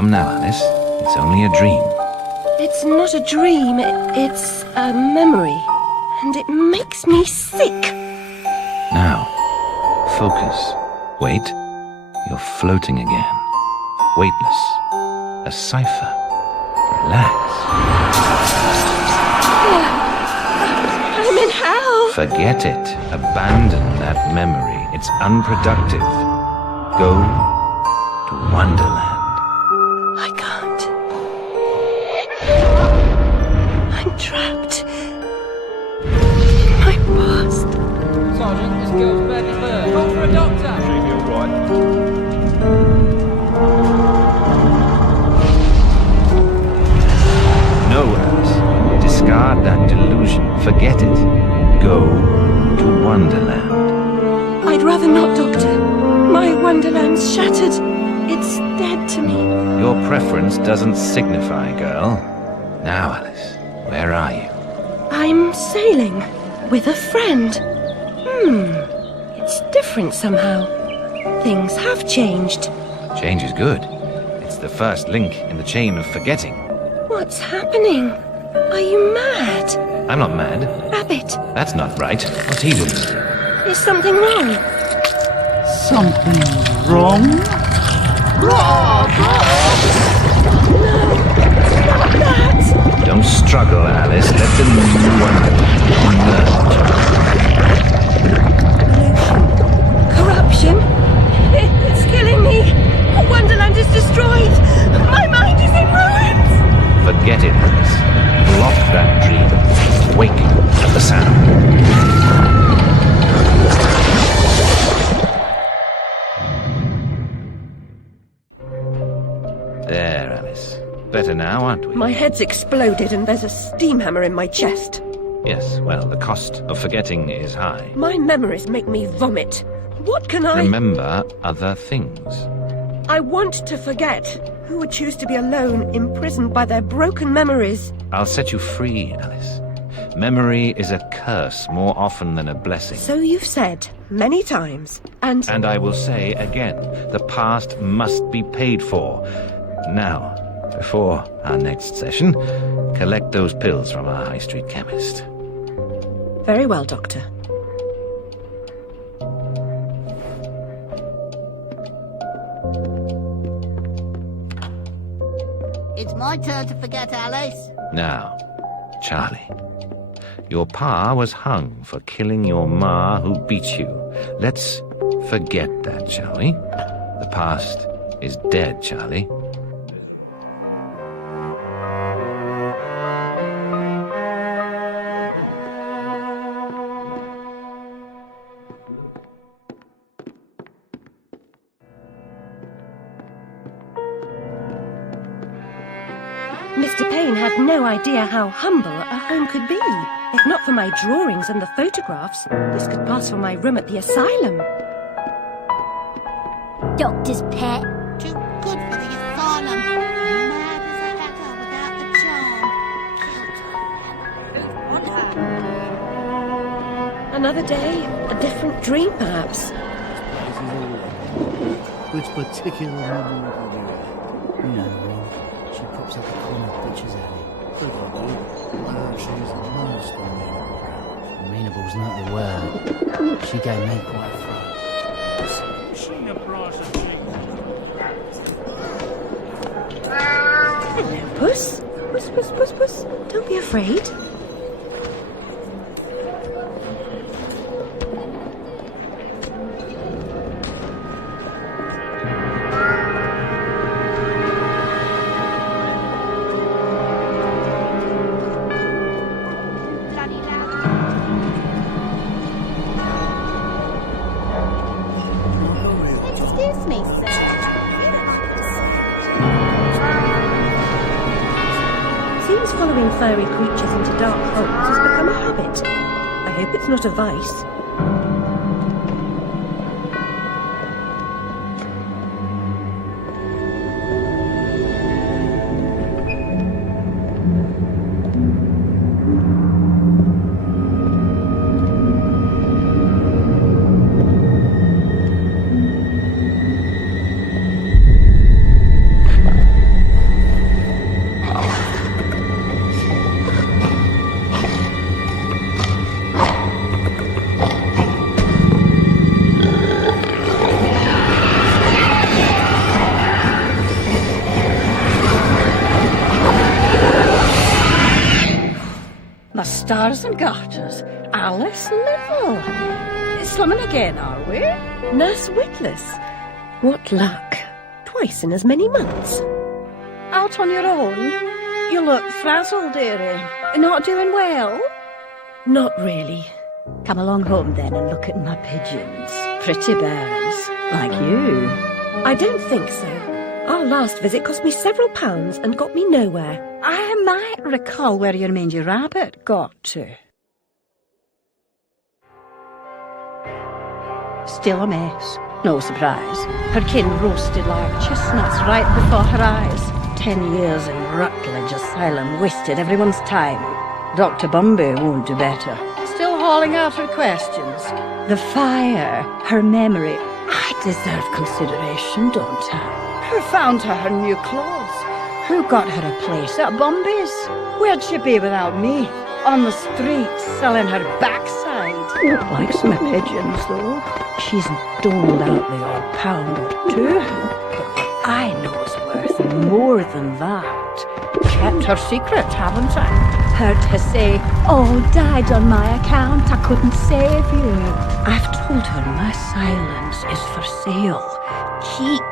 Come now, Alice. It's only a dream. It's not a dream, it's a memory. And it makes me sick. Now, focus. Wait. You're floating again. Weightless. A cipher. Relax. I'm in hell. Forget it. Abandon that memory. It's unproductive. Go to Wonderland. I can't. I'm trapped. My past. Sergeant, this girl's badly hurt. Call for a doctor. She'll be all right. No, Alice. Discard that delusion. Forget it. Go to Wonderland. I'd rather not, Doctor. My Wonderland's shattered. It's dead to me. Your preference doesn't signify, girl. Now, Alice, where are you? I'm sailing with a friend. It's different somehow. Things have changed. Change is good. It's the first link in the chain of forgetting. What's happening? Are you mad? I'm not mad. Rabbit, That's not right. What's he doing? is something wrong? Something wrong? Not that! Don't struggle, Alice. Let the new Wonderland emerge. Corruption? It's killing me! Wonderland is destroyed! My mind is in ruins! Forget it, Alice. Block that dream. Wake at the sound. There, Alice. Better now, aren't we? My head's exploded and there's a steam hammer in my chest. Yes, well, the cost of forgetting is high. My memories make me vomit. What can I... Remember other things. I want to forget. Who would choose to be alone, imprisoned by their broken memories? I'll set you free, Alice. Memory is a curse more often than a blessing. So you've said many times, and And I will say again, the past must be paid for. Now, before our next session, collect those pills from our high street chemist. very well, Doctor. It's my turn to forget, Alice. Now, Charlie, your pa was hung for killing your ma who beat you. Let's forget that, shall we? The past is dead, Charlie. Mr. Payne had no idea how humble a home could be. If not for my drawings and the photographs, this could pass for my room at the asylum. Doctor's pet. Too good for the asylum. Mad as a hatter without the charm. Another day, a different dream, perhaps. Which particular memory did you have? You know the one. She pops up a comic pictures at me. Good I do. She's a most amenable. Amenable's not the word. She gave me quite a fright. Hello, Puss. Puss, puss, puss, puss. Don't be afraid. Excuse me, sir. Seems following furry creatures into dark holes has become a habit. I hope it's not a vice. My stars and garters. Alice Little. Slumming again, are we? Nurse Witless. What luck. Twice in as many months. Out on your own? You look frazzled, dearie. Not doing well? Not really. Come along home then and look at my pigeons. Pretty birds, like you. I don't think so. Our last visit cost me several pounds and got me nowhere. I might recall where your mangy rabbit got to. Still a mess. No surprise. Her kin roasted like chestnuts right before her eyes. 10 years in Rutledge Asylum wasted everyone's time. Dr. Bumby won't do better. Still hauling out her questions. The fire, her memory. I deserve consideration, don't I? Who found her new clothes? Who got her a place at Bumby's? Where'd she be without me? On the streets, selling her backside. Likes my pigeons, though. She's doled out the odd pound or two. But what I know's worth more than that. Kept her secret, haven't I? Heard her say, "Oh, died on my account, I couldn't save you." I've told her my silence is for sale. Keep.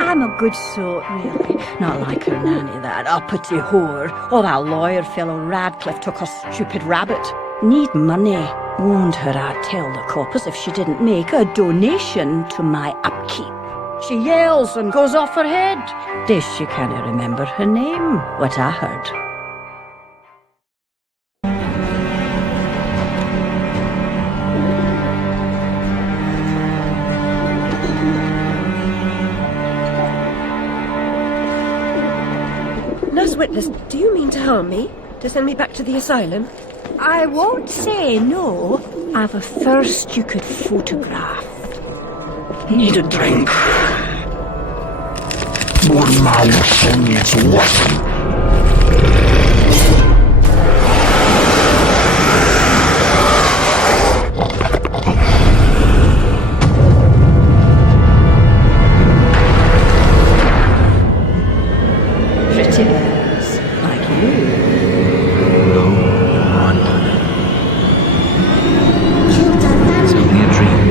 I'm a good sort, really. Not like her nanny, that uppity whore, or that lawyer fellow Radcliffe took her stupid rabbit. Need money. Warned her I'd tell the coppers if she didn't make a donation to my upkeep. She yells and goes off her head. This she can't remember her name, what I heard. Nurse Witless, do you mean to harm me? To send me back to the asylum? I won't say no. I've a thirst you could photograph. Need a drink. More mouse needs washing. Pretty birds, like you. It's only a dream.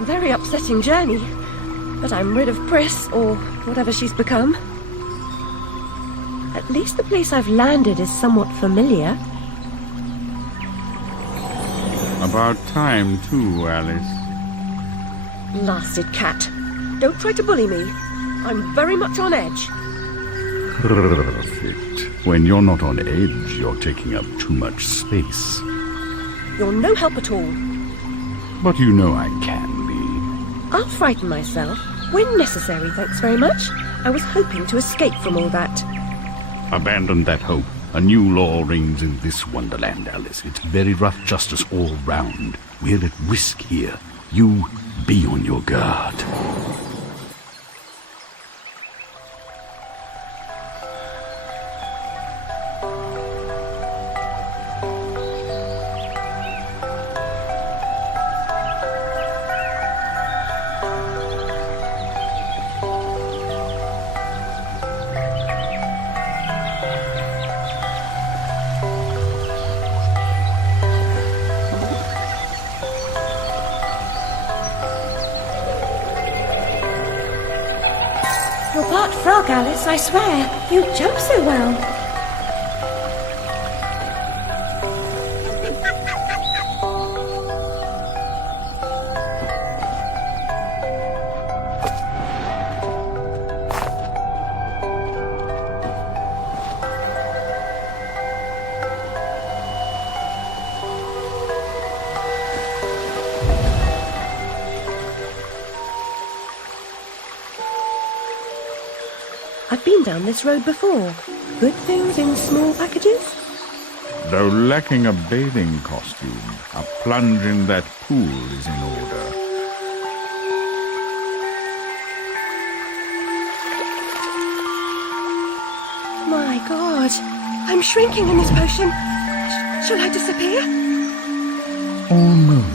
Very upsetting journey. But I'm rid of Pris, or whatever she's become. At least the place I've landed is somewhat familiar. About time, too, Alice. Blasted cat. Don't try to bully me. I'm very much on edge. Perfect. When you're not on edge, you're taking up too much space. You're no help at all. But you know I can be. I'll frighten myself. When necessary, thanks very much. I was hoping to escape from all that. Abandon that hope. A new law reigns in this Wonderland, Alice. It's very rough justice all round. We're at risk here. You be on your guard. You're part frog, Alice, I swear. You jump so well. been down this road before. Good things in small packages? Though lacking a bathing costume, a plunge in that pool is in order. My God, I'm shrinking in this potion. Shall I disappear? Almost.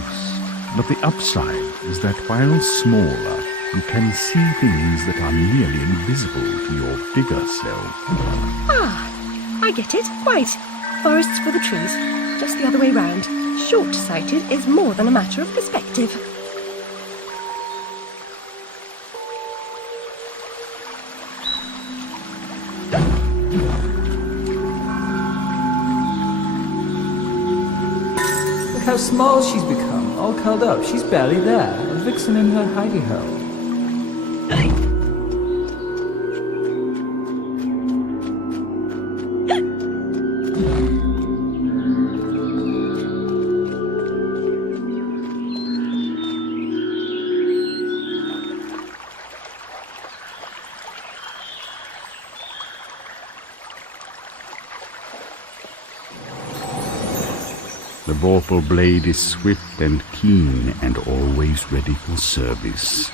But the upside is that while smaller, you can see things that are nearly invisible to your bigger self. Ah, I get it. Right. Forests for the trees. Just the other way round. Short-sighted is more than a matter of perspective. Look how small she's become, all curled up. She's barely there. A vixen in her hidey-hole. The Vorpal Blade is swift and keen and always ready for service.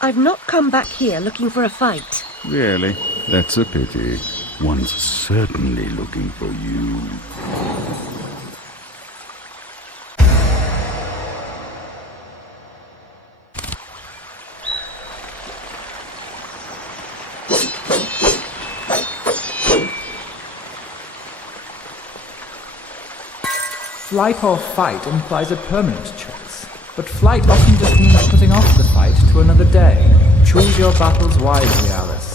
I've not come back here looking for a fight. Really? That's a pity. One's certainly looking for you. Flight or fight implies a permanent choice, but flight often just means putting off the fight to another day. Choose your battles wisely, Alice.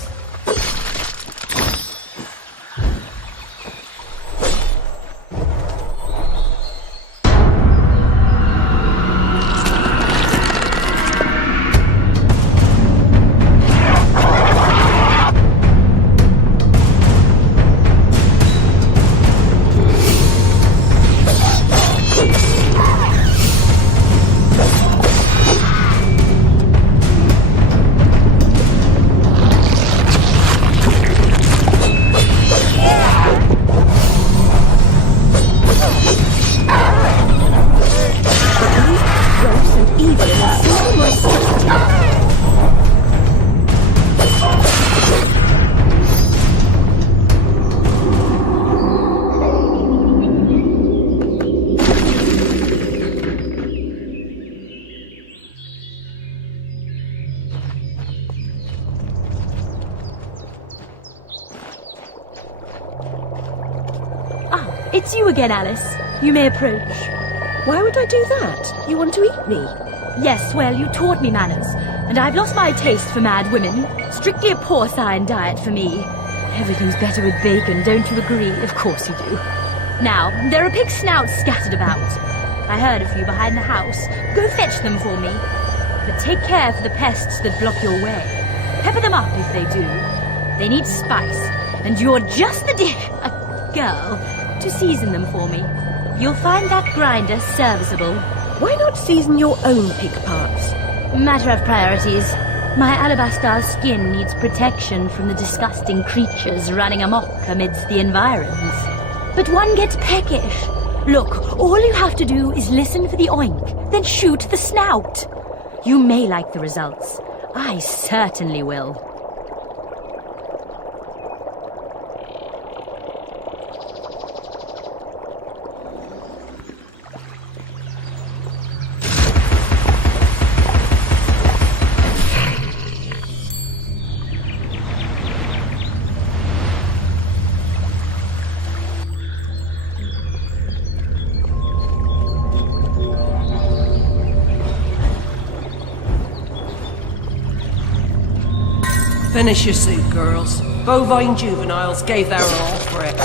It's you again, Alice. You may approach. Why would I do that? You want to eat me? Yes, well, you taught me manners, and I've lost my taste for mad women. Strictly a porcine diet for me. Everything's better with bacon, don't you agree? Of course you do. Now, there are pig snouts scattered about. I heard a few behind the house. Go fetch them for me. But take care for the pests that block your way. Pepper them up if they do. They need spice, and you're just the girl to season them for me. You'll find that grinder serviceable. Why not season your own pig parts? Matter of priorities. My alabaster skin needs protection from the disgusting creatures running amok amidst the environs. But one gets peckish. Look, all you have to do is listen for the oink, then shoot the snout. You may like the results. I certainly will. Finish your soup, girls. Bovine juveniles gave their all for it.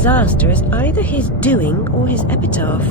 disaster is either his doing or his epitaph.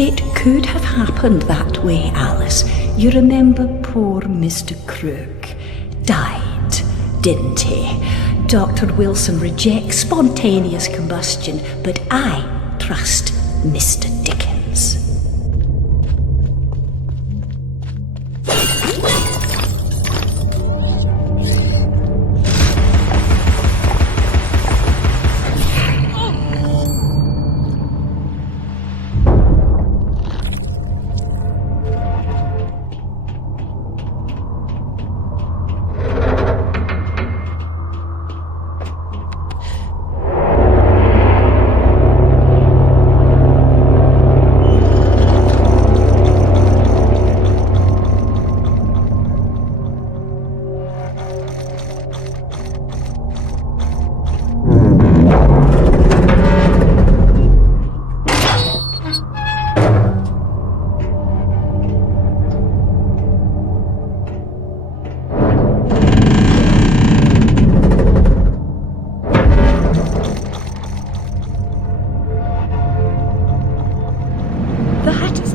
It could have happened that way, Alice. You remember poor Mr. Crook died, didn't he? Dr. Wilson rejects spontaneous combustion, but I trust Mr. Dickens.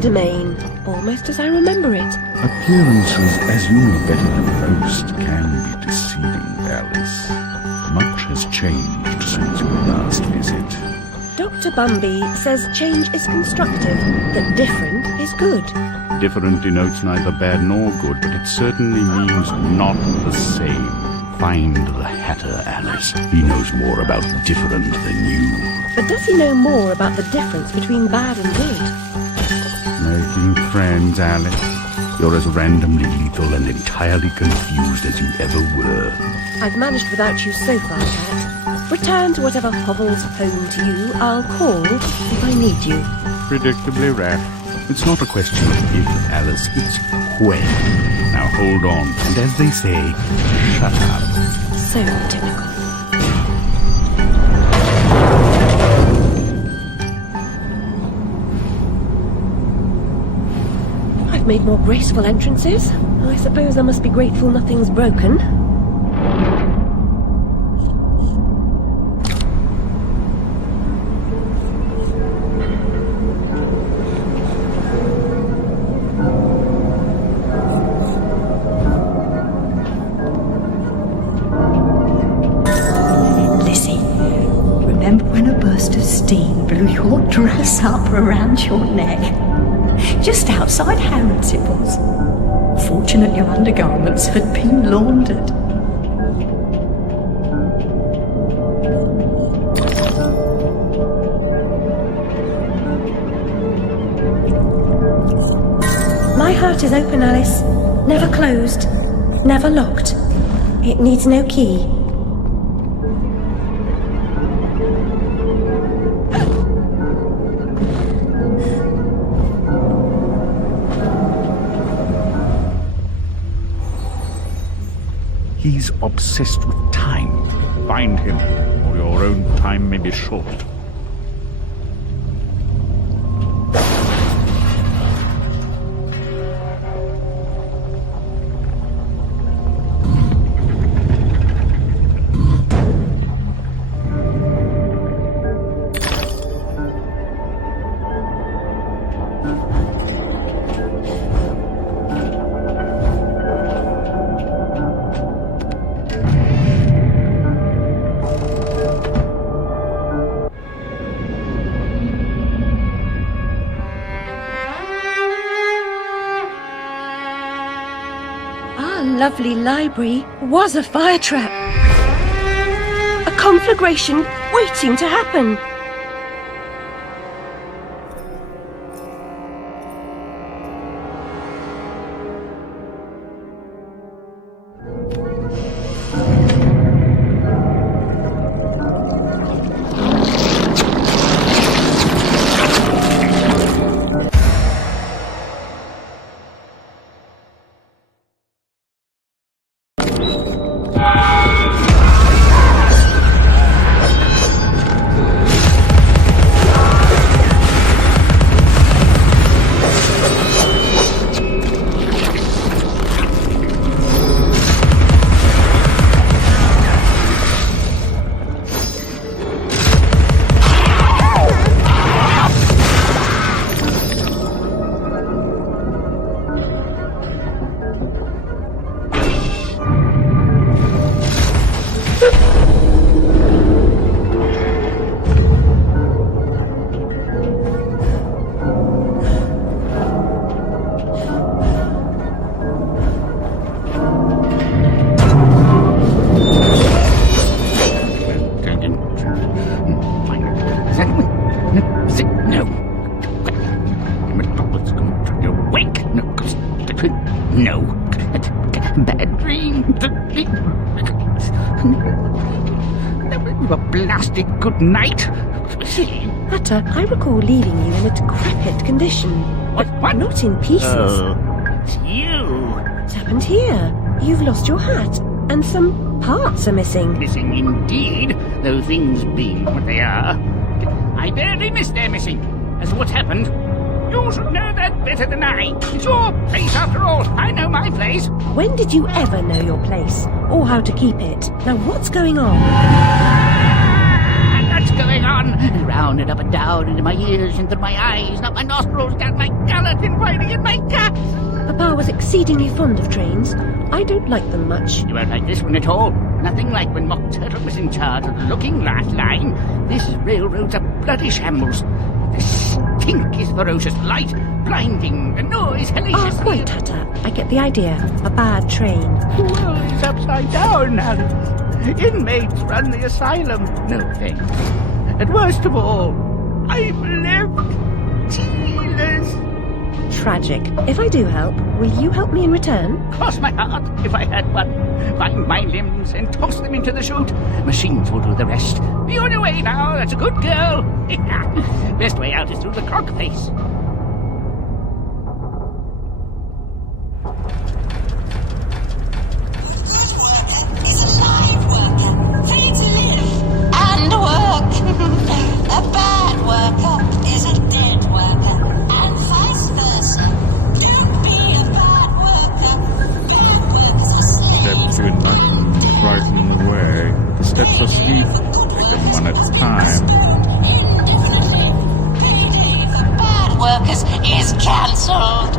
Domain, almost as I remember it. Appearances, as you know better than most, can be deceiving, Alice. Much has changed since your last visit. Dr. Bumby says change is constructive, that different is good. Different denotes neither bad nor good, but it certainly means not the same. Find the Hatter, Alice. He knows more about different than you. But does he know more about the difference between bad and good? Making friends, Alice. You're as randomly lethal and entirely confused as you ever were. I've managed without you so far, Cat. Return to whatever hovels home to you. I'll call if I need you. Predictably rare. It's not a question of if, Alice, it's when. Now hold on, and as they say, shut up. So typical. I've made more graceful entrances. I suppose I must be grateful nothing's broken. Lizzie, remember when a burst of steam blew your dress up around your neck? Just outside Harrods it was. Fortunate your undergarments had been laundered. My heart is open, Alice. Never closed. Never locked. It needs no key. He's obsessed with time. Find him, or your own time may be short. Lovely library was a fire trap. A conflagration waiting to happen. No. Bad dream. A blasted good night. Hatter, I recall leaving you in a decrepit condition. What? Not in pieces. Oh, it's you. What's happened here? You've lost your hat, and some parts are missing. Missing indeed, though things being what they are. I barely missed their missing. As to what's happened, you should know that better than I. It's your place after all. I know my place. When did you ever know your place? Or how to keep it? Now what's going on? What's going on? Round and up and down, into my ears, into my eyes, up my nostrils, down my gullet, and riding in my guts. Papa was exceedingly fond of trains. I don't like them much. You won't like this one at all. Nothing like when Mock Turtle was in charge of the looking glass line. This railroad's a bloody shambles. The stink is ferocious, light, blinding, the noise hellacious. Quite, Hatter. I get the idea. A bad train. The world is upside down, Alice. Inmates run the asylum. No thanks. And worst of all, I'm left tearless. Tragic. If I do help, will you help me in return? Cross my heart, if I had one. Bind my limbs and toss them into the chute. Machines will do the rest. Be on your way now, that's a good girl. Best way out is through the clock face. A bad worker is a dead worker, and vice versa. Don't be a bad worker. Bad workers are slaves. Steps to enlighten, brighten the way. The steps are steep, take them one at a time. Indefinitely. PD for bad workers is cancelled.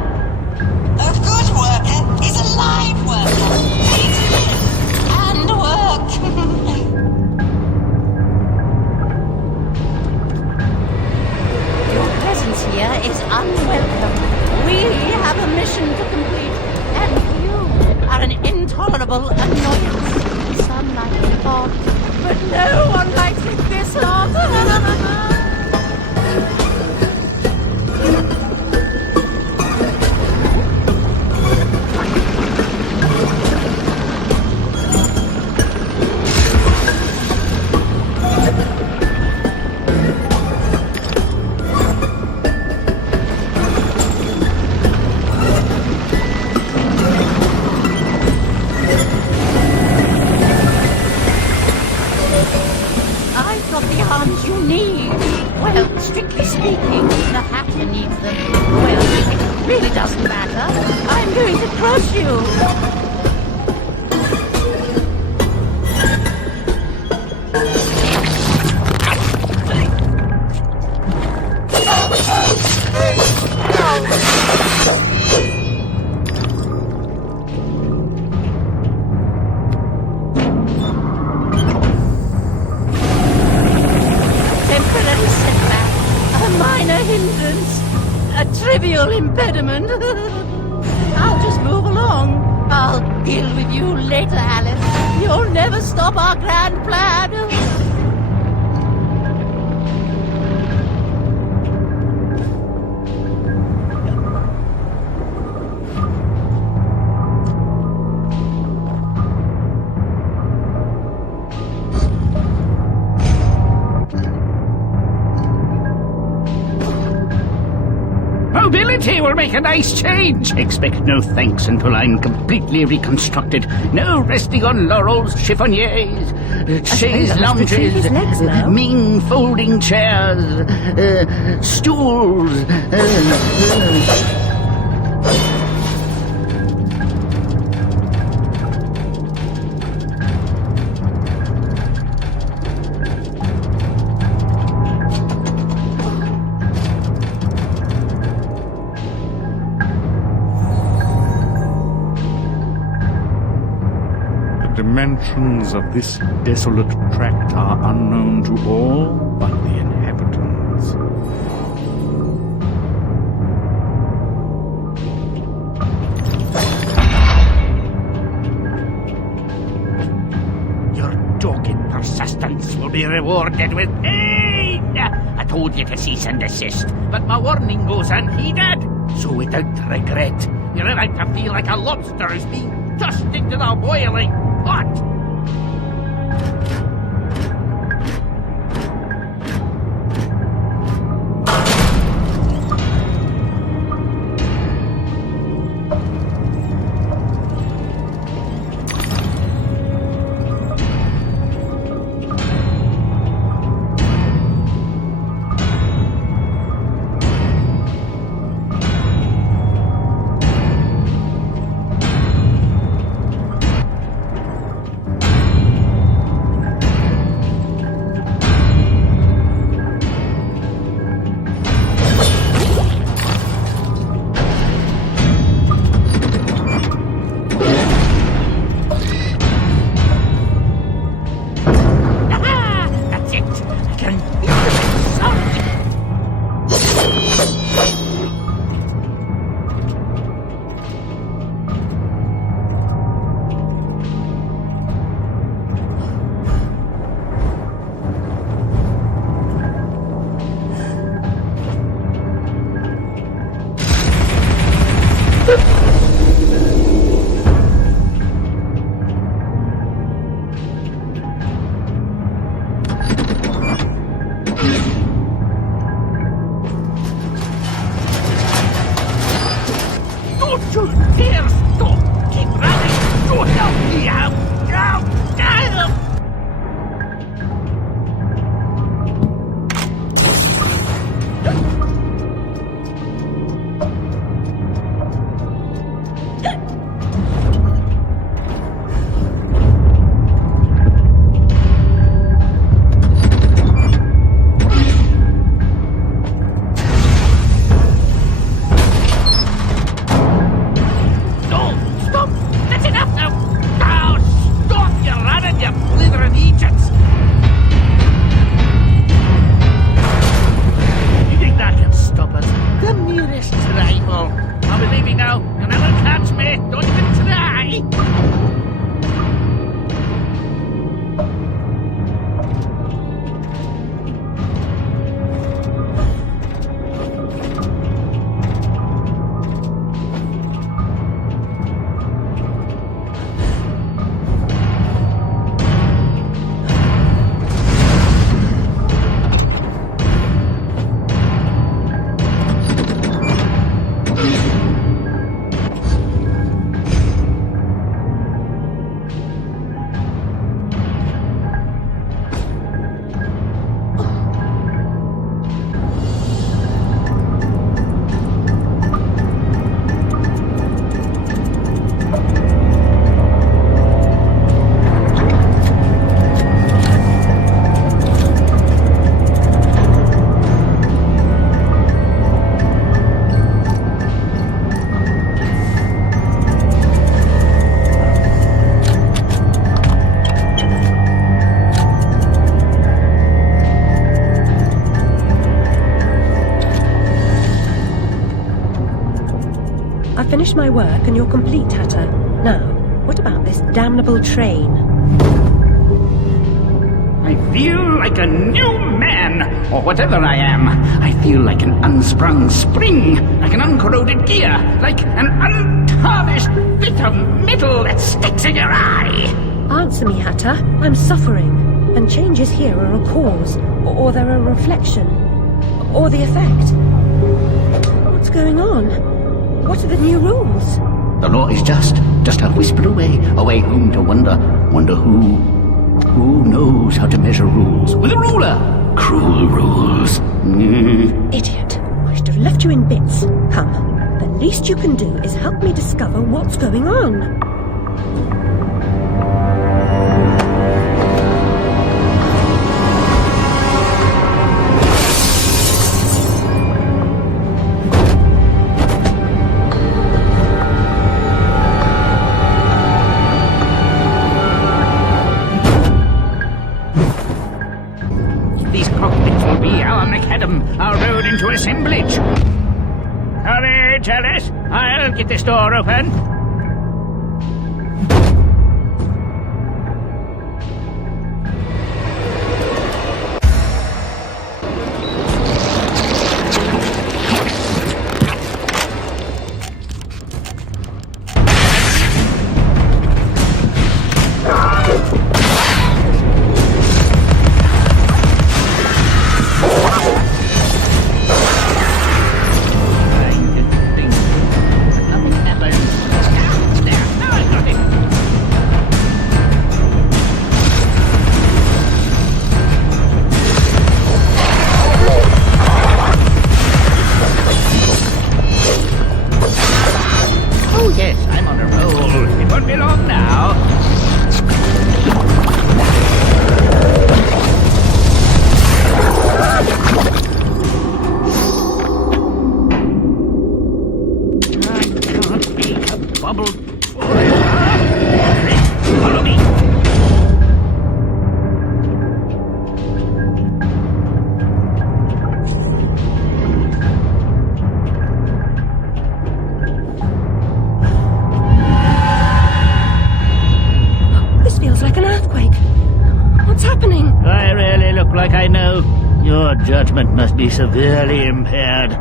A good worker is a live worker. Free to live and work. Here is unwelcome. We have a mission to complete, and you are an intolerable annoyance. Some like it hot, but no one likes it this hot. trivial impediment. I'll just move along. I'll deal with you later, Alice. You'll never stop our grand plan. Mobility will make a nice change. Expect no thanks until I'm completely reconstructed. No resting on laurels, chiffoniers, chaise lounges, Ming folding chairs, stools. The dimensions of this desolate tract are unknown to all but the inhabitants. Your dogged persistence will be rewarded with pain. I told you to cease and desist, but my warning goes unheeded. So without regret, you're about to feel like a lobster who's being tossed into the boiling pot. I've finished my work and you're complete, Hatter. Now, what about this damnable train? I feel like a new man, or whatever I am. I feel like an unsprung spring, like an uncorroded gear, like an untarnished bit of metal that sticks in your eye. Answer me, Hatter. I'm suffering, and changes here are a cause, or they're a reflection, or the effect. What's going on? What are the new rules? The law is just a whisper away home to wonder who. Who knows how to measure rules? With a ruler! Cruel rules. Idiot. I should have left you in bits. Come, the least you can do is help me discover what's going on. Our road into assemblage. Courage, Alice. I'll get this door open. Your judgment must be severely impaired.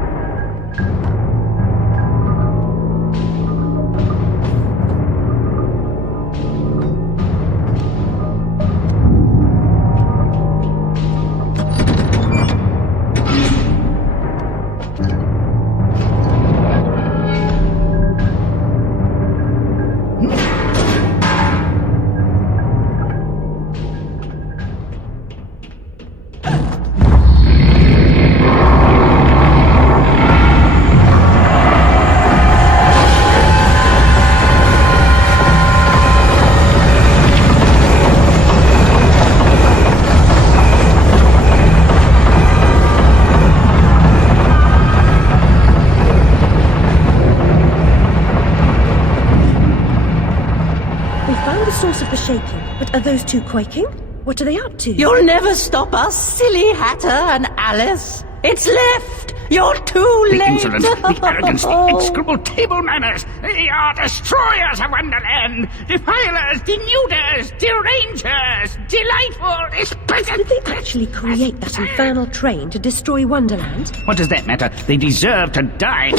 Are those two quaking? What are they up to? You'll never stop us, silly Hatter and Alice. It's left. You're too late. The insolence, the arrogance, the execrable table manners. They are destroyers of Wonderland. Defilers, denuders, derangers. Delightful, exquisite. Did they actually create that infernal train to destroy Wonderland? What does that matter? They deserve to die.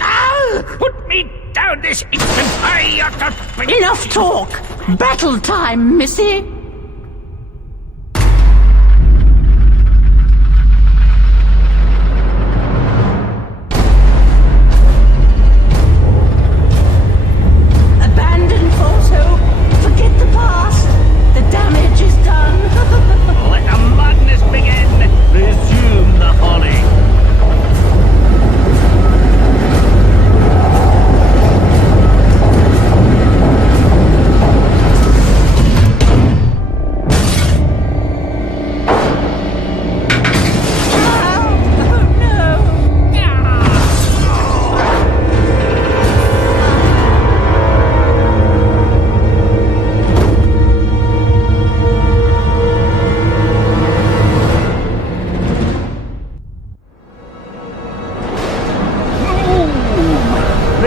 Ow! Put me down this instant. I ought to... Enough talk. Battle time, missy. Abandon false hope. Forget the past. The damage is done. Let the madness begin. Resume the folly.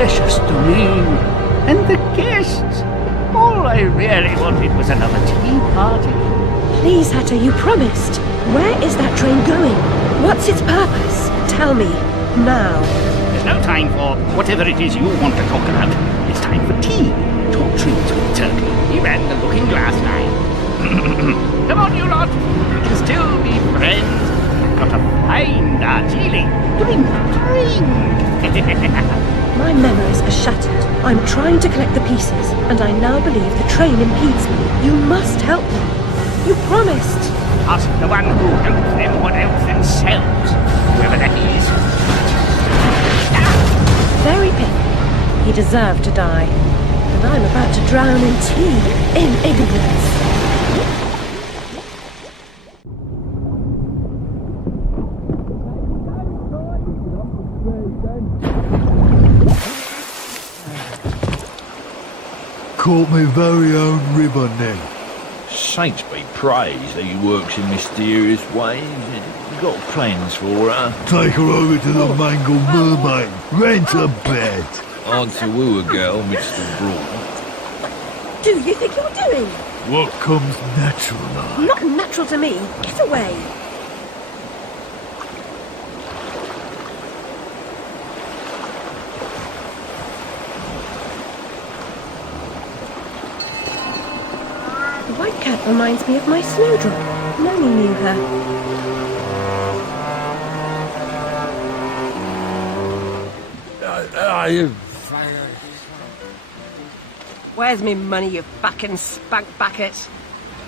precious domain. And the guests. All I really wanted was another tea party. Please, Hatter, you promised. Where is that train going? What's its purpose? Tell me, now. There's no time for whatever it is you want to talk about. It's time for tea. Talk trees with Turkey. He ran the looking glass line. Come on, you lot. We can still be friends. I've got a fine Darjeeling. Drink. My memories are shattered. I'm trying to collect the pieces, and I now believe the train impedes me. You must help me. You promised. Ask the one who helps them what else themselves. Whoever that is. Very picky. He deserved to die. And I'm about to drown in tea, in ignorance. Caught me very own river now. Saints be praised that he works in mysterious ways. You got plans for her? Take her over to the Mangled Mermaid. Rent a bed. Hard to woo a girl, Mr. Brawl. Do you think you're doing? What comes natural like? Not natural to me. Get away. The white cat reminds me of my snowdrop. Nanny knew her. Where's me money, you fucking spunk bucket?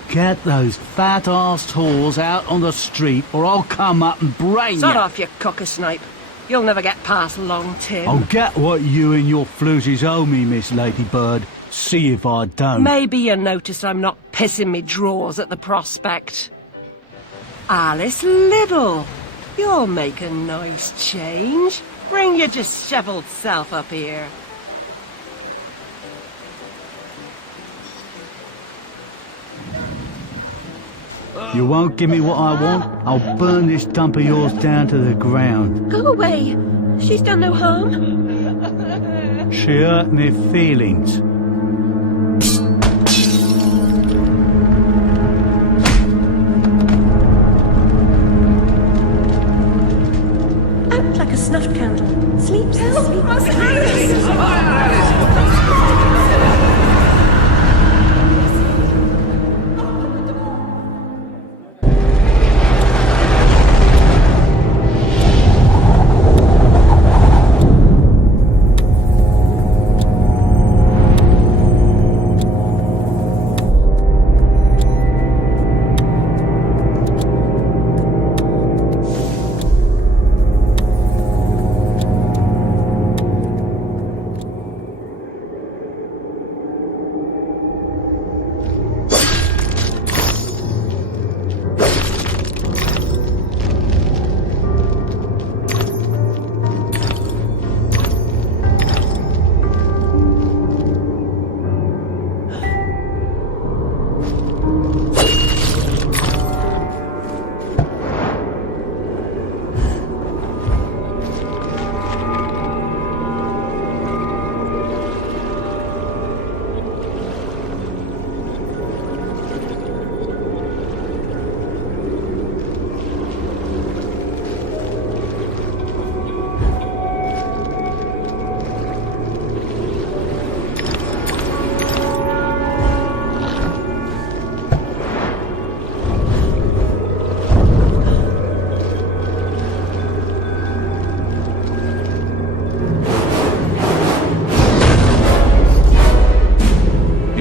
Get those fat-arsed whores out on the street or I'll come up and brain Sod you. off, you cocker-snipe. You'll never get past Long Tim. I'll get what you and your floozies owe me, Miss Ladybird. See if I don't. Maybe you noticed I'm not pissing me drawers at the prospect. Alice Liddell, you'll make a nice change. Bring your dishevelled self up here. You won't give me what I want? I'll burn this dump of yours down to the ground. Go away. She's done no harm. She hurt me feelings. Act like a snuff candle. Sleep, sleep.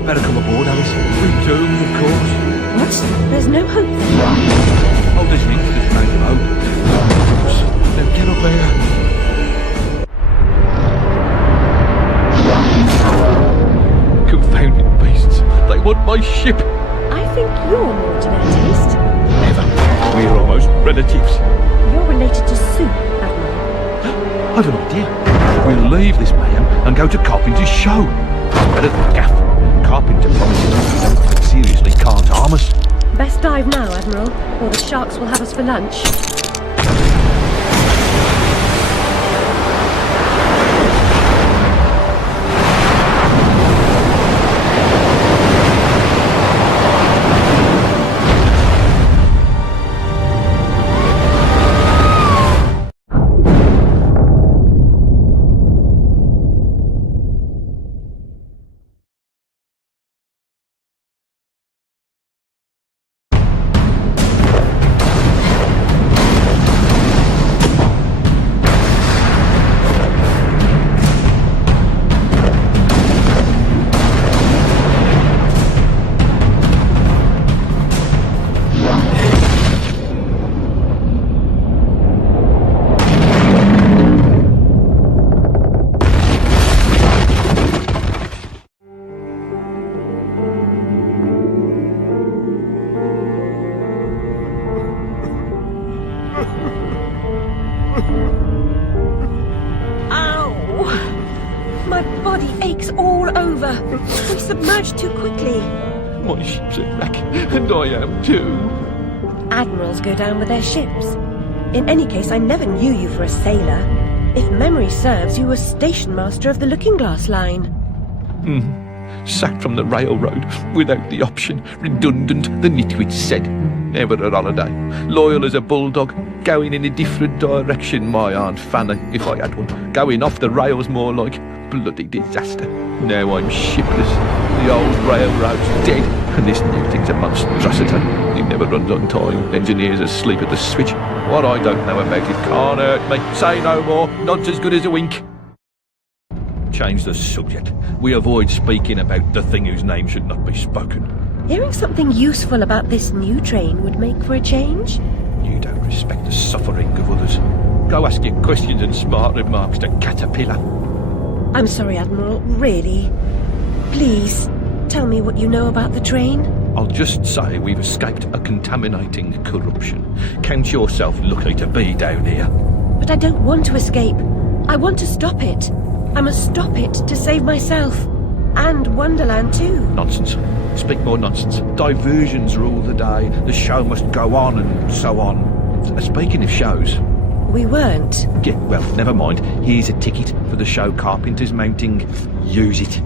Better come aboard, Alice. We do, of course. What? There's no hope then? Hold us into this bank of hope. Then get up there. Confounded beasts. They want my ship. I think you're more to their taste. Never. We're almost relatives. You're related to Sue, Admiral. I've an idea. We'll leave this mayhem and go to Carpenter's show. Better than Gaff. Carpenter promises if we don't take seriously can't harm us. Best dive now, Admiral, or the sharks will have us for lunch. submerged too quickly. My ship's a wreck, and I am too. Admirals go down with their ships. In any case, I never knew you for a sailor. If memory serves, you were station master of the Looking Glass line. Sacked from the railroad without the option. Redundant, the nitwit said. Never a holiday. Loyal as a bulldog. Going in a different direction, my Aunt Fanny, if I had one. Going off the rails more like. Bloody disaster. Now I'm shipless. The old railroad's dead, and this new thing's a monstrosity. It never runs on time. Engineers asleep at the switch. What I don't know about it can't hurt me. Say no more. Nod's as good as a wink. Change the subject. We avoid speaking about the thing whose name should not be spoken. Hearing something useful about this new train would make for a change. You don't respect the suffering of others. Go ask your questions and smart remarks to Caterpillar. I'm sorry, Admiral, really. Please, tell me what you know about the train. I'll just say we've escaped a contaminating corruption. Count yourself lucky to be down here. But I don't want to escape. I want to stop it. I must stop it to save myself. And Wonderland too. Nonsense. Speak more nonsense. Diversions rule the day. The show must go on and so on. Speaking of shows... We weren't. Yeah, well, never mind. Here's a ticket for the show Carpenter's mounting. Use it.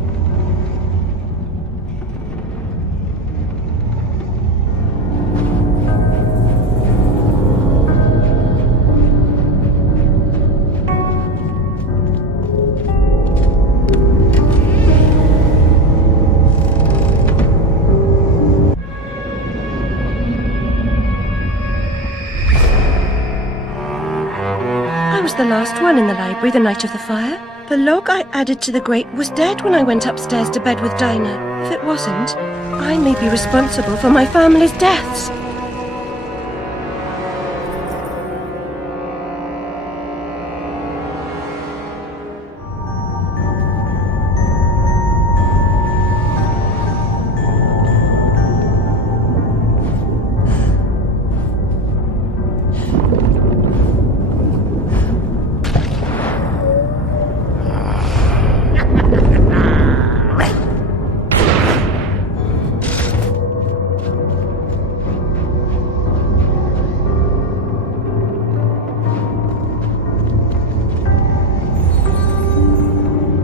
The last one in the library the night of the fire. The log I added to the grate was dead when I went upstairs to bed with Dinah. If it wasn't, I may be responsible for my family's deaths.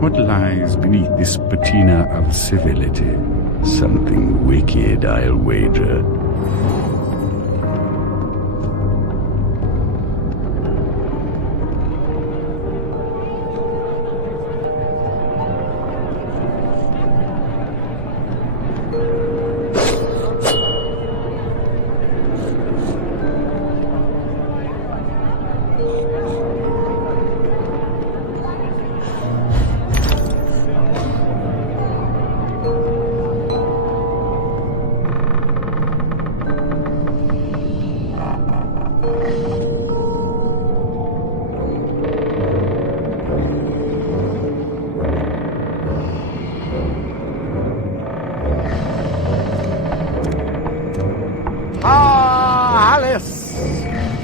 What lies beneath this patina of civility? Something wicked, I'll wager.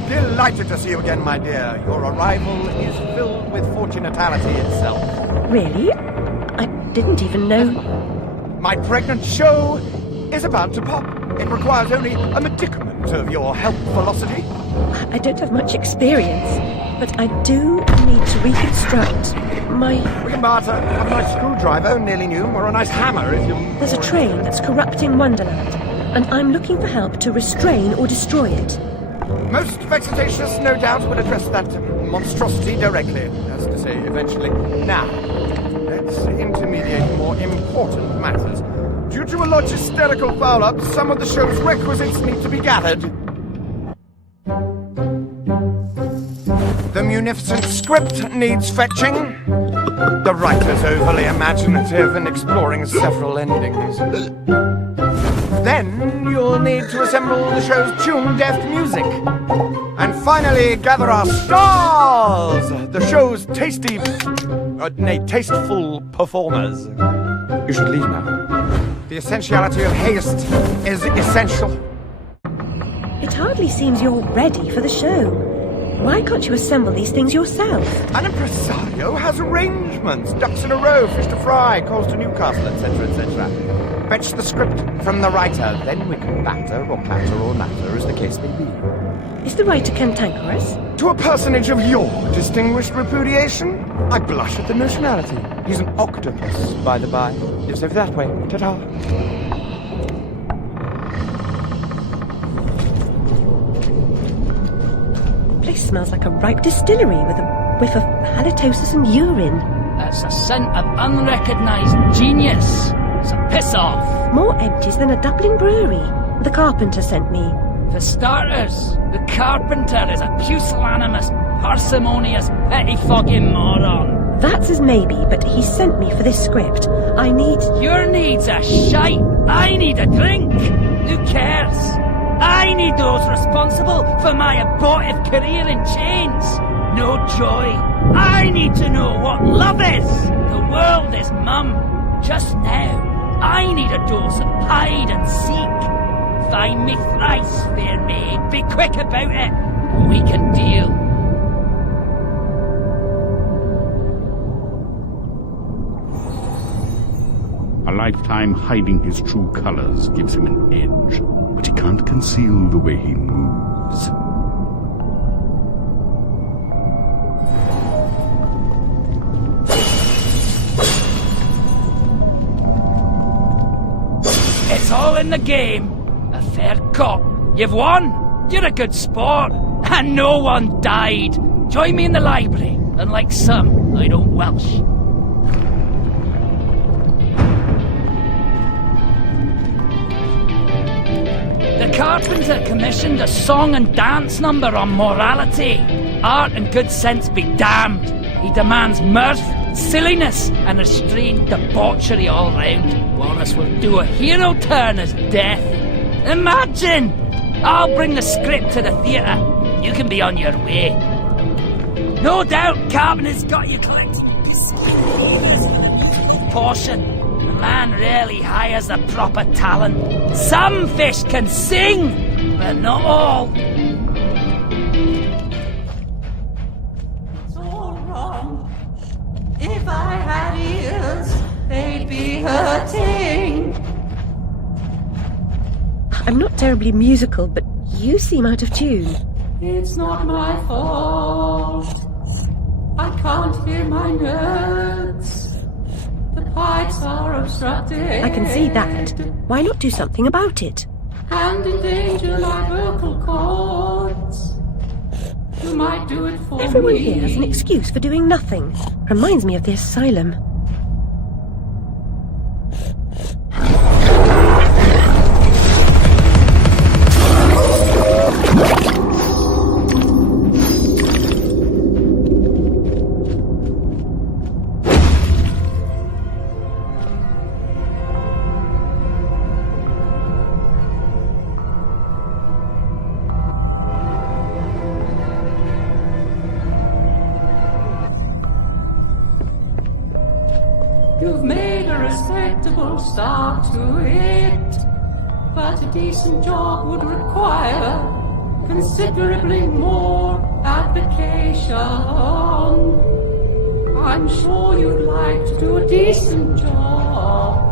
Delighted to see you again, my dear. Your arrival is filled with fortunatality itself. Really? I didn't even know. My pregnant show is about to pop. It requires only a medicament of your health velocity. I don't have much experience, but I do need to reconstruct my... We can barter. Have a nice screwdriver, nearly new, or a nice hammer if you... There's a train that's corrupting Wonderland, and I'm looking for help to restrain or destroy it. Most vexatious, no doubt, will address that monstrosity directly, as to say, eventually. Now, let's intermediate more important matters. Due to a logisterical foul-up, some of the show's requisites need to be gathered. The munificent script needs fetching. The writer's overly imaginative and exploring several endings. Then you'll need to assemble the show's tune-deaf music. And finally, gather our stars! The show's tasteful performers. You should leave now. The essentiality of haste is essential. It hardly seems you're ready for the show. Why can't you assemble these things yourself? An impresario has arrangements. Ducks in a row, fish to fry, calls to Newcastle, etc., etc. Fetch the script from the writer, then we can batter or clatter or natter, as the case may be. Is the writer cantankerous? To a personage of your distinguished repudiation, I blush at the notionality. He's an octopus, by the by. Lives over that way. Ta-ta. Place smells like a ripe distillery with a whiff of halitosis and urine. That's a scent of unrecognised genius. So piss off. More empties than a Dublin brewery. The carpenter sent me. For starters, the carpenter is a pusillanimous, parsimonious, pettifogging moron. That's as maybe, but he sent me for this script. I need... Your needs are shite. I need a drink. Who cares? I need those responsible for my abortive career in chains. No joy. I need to know what love is. The world is mum. Just now, I need a dose of hide and seek. Find me thrice, fair maid. Be quick about it, and we can deal. A lifetime hiding his true colors gives him an edge, but he can't conceal the way he moves. It's all in the game. A fair cop. You've won. You're a good sport. And no one died. Join me in the library. Unlike some, I don't welsh. The carpenter commissioned a song and dance number on morality. Art and good sense be damned. He demands mirth, silliness, and restrained debauchery all round. Wallace will do a hero turn as death. Imagine! I'll bring the script to the theatre. You can be on your way. No doubt Carpenter's got you collecting portion. The man rarely hires the proper talent. Some fish can sing, but not all. It's all wrong. If I had ears, they'd be hurting. I'm not terribly musical, but you seem out of tune. It's not my fault. I can't hear my notes. The pipes are obstructed. I can see that. Why not do something about it? And endanger my vocal cords. You might do it for Everyone me. here has an excuse for doing nothing. Reminds me of the asylum. You've made a respectable start to it, but a decent job would require considerably more application. I'm sure you'd like to do a decent job.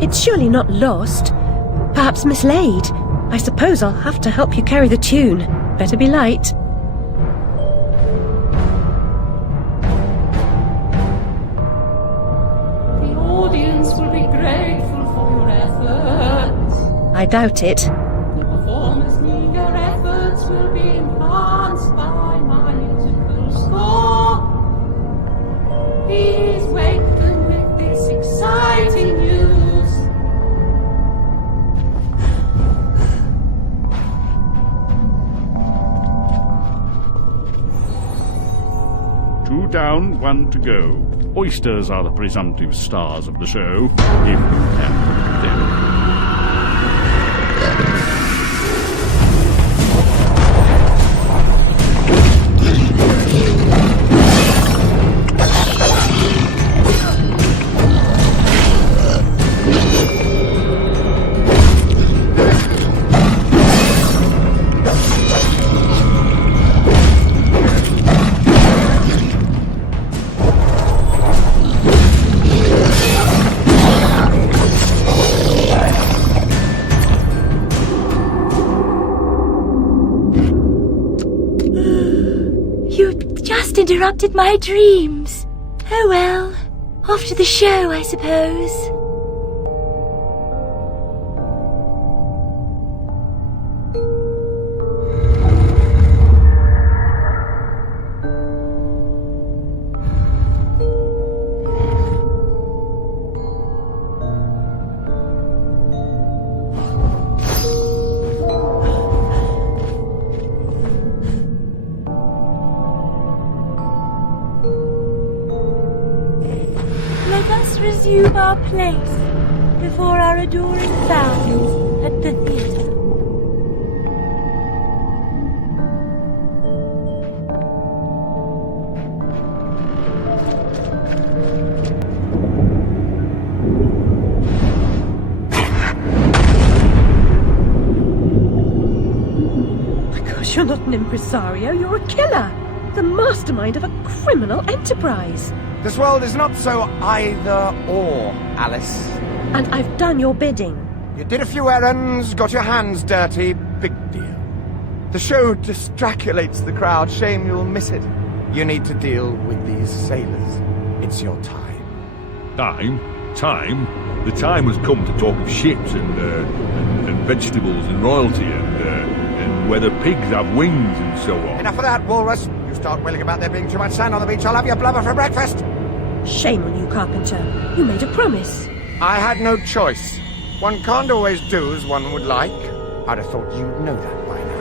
It's surely not lost. Perhaps mislaid. I suppose I'll have to help you carry the tune. Better be light. The audience will be grateful for your efforts. I doubt it. The performer's meager efforts will be enhanced by my musical score. He's wakened with this exciting news. down, one to go. Oysters are the presumptive stars of the show, if you can them. Interrupted my dreams. Oh well, off to the show, I suppose. Resume our place before our adoring thousands at the theatre. My gosh, you're not an impresario, you're a killer! The mastermind of a criminal enterprise! This world is not so either-or, Alice. And I've done your bidding. You did a few errands, got your hands dirty, big deal. The show distraculates the crowd, shame you'll miss it. You need to deal with these sailors. It's your time. Time? The time has come to talk of ships and vegetables and royalty and whether pigs have wings and so on. Enough of that, Walrus. You start wailing about there being too much sand on the beach, I'll have your blubber for breakfast. Shame on you, Carpenter. You made a promise. I had no choice. One can't always do as one would like. I'd have thought you'd know that by now.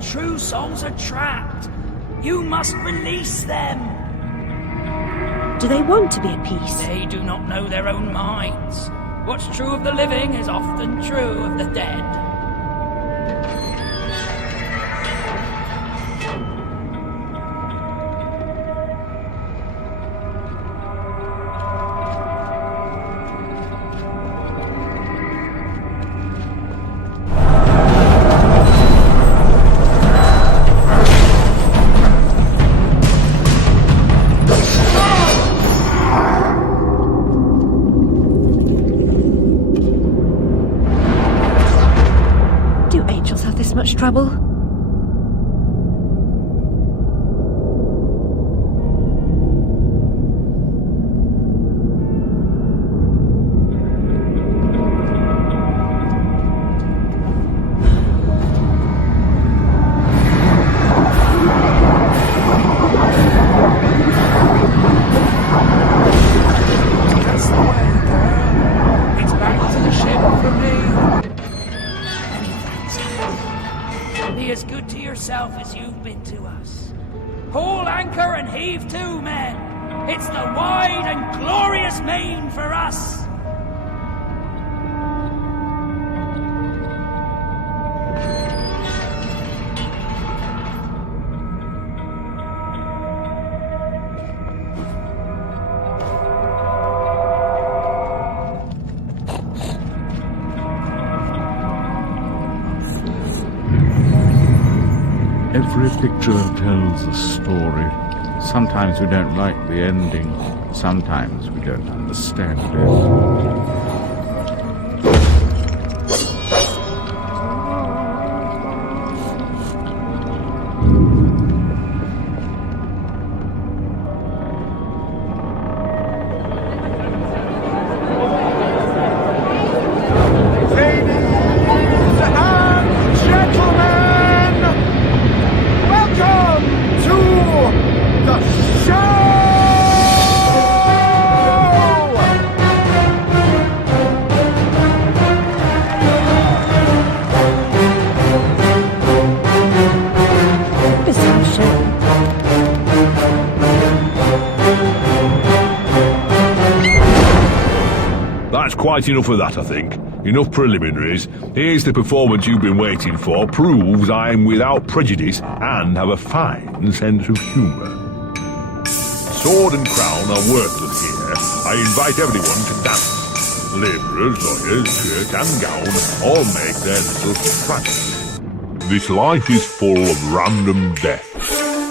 True souls are trapped. You must release them. Do they want to be at peace? They do not know their own minds. What's true of the living is often true of the dead. Trouble? As you've been to us. Haul anchor and heave to, men. It's the wide and glorious main for us. Every picture tells a story. Sometimes we don't like the ending. Sometimes we don't understand it. Quite enough of that, I think. Enough preliminaries. Here's the performance you've been waiting for. Proves I'm without prejudice and have a fine sense of humour. Sword and crown are worthless here. I invite everyone to dance. Labourers, lawyers, shirt and gown all make their little scratches. This life is full of random death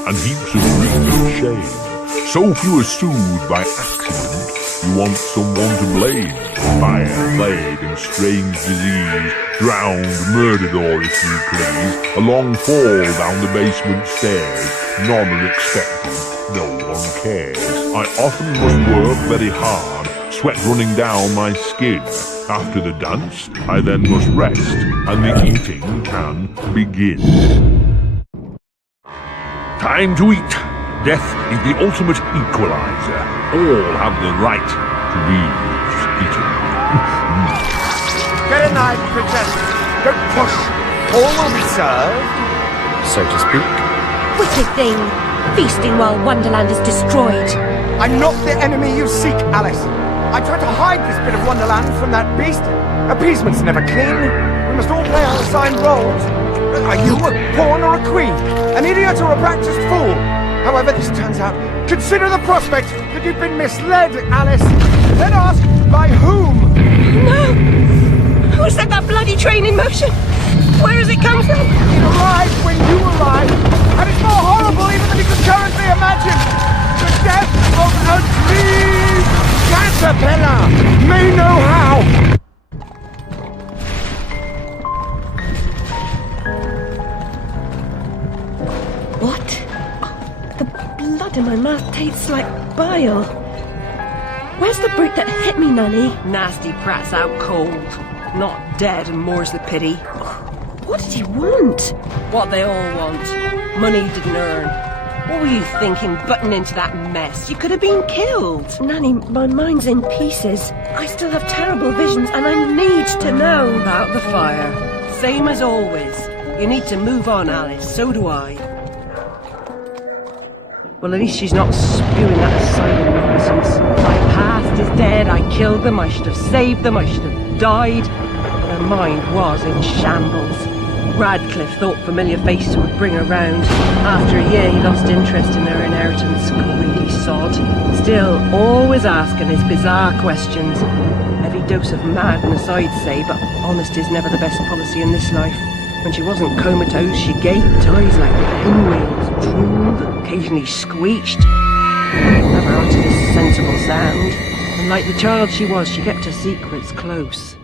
and heaps of grief and shame. So few are soothed by accident. You want someone to blame. Fire, plague, and strange disease. Drowned, murdered, or if you please, a long fall down the basement stairs. None are expected, no one cares. I often must work very hard, sweat running down my skin. After the dance, I then must rest, and the eating can begin. Time to eat. Death is the ultimate equalizer. All have the right to be eaten. Get a knife, princess. Don't push. All will be served, so to speak. Wicked thing! Feasting while Wonderland is destroyed. I'm not the enemy you seek, Alice. I tried to hide this bit of Wonderland from that beast. Appeasement's never clean. We must all play our assigned roles. Are you a pawn or a queen? An idiot or a practiced fool? However this turns out, consider the prospect that you've been misled, Alice. Then ask, by whom? No! Who set that bloody train in motion? Where has it come from? It arrived when you arrived, and it's more horrible even than you could currently imagine. The death of a dream caterpillar may know how. What? The blood in my mouth tastes like bile. Where's the brute that hit me, Nanny? Nasty prat's out cold. Not dead, and more's the pity. What did he want? What they all want. Money he didn't earn. What were you thinking, butting into that mess? You could have been killed. Nanny, my mind's in pieces. I still have terrible visions, and I need to know. About the fire. Same as always. You need to move on, Alice. So do I. Well, at least she's not spewing that asylum nonsense. My past is dead. I killed them. I should have saved them. I should have died. Her mind was in shambles. Radcliffe thought familiar faces would bring her round. After a year, he lost interest in her inheritance. Greedy sod. Still, always asking his bizarre questions. Heavy dose of madness, I'd say, but honesty's never the best policy in this life. When she wasn't comatose, she gaped, eyes like pinwheels, drooled, occasionally screeched. Never uttered a sensible sound. And like the child she was, she kept her secrets close.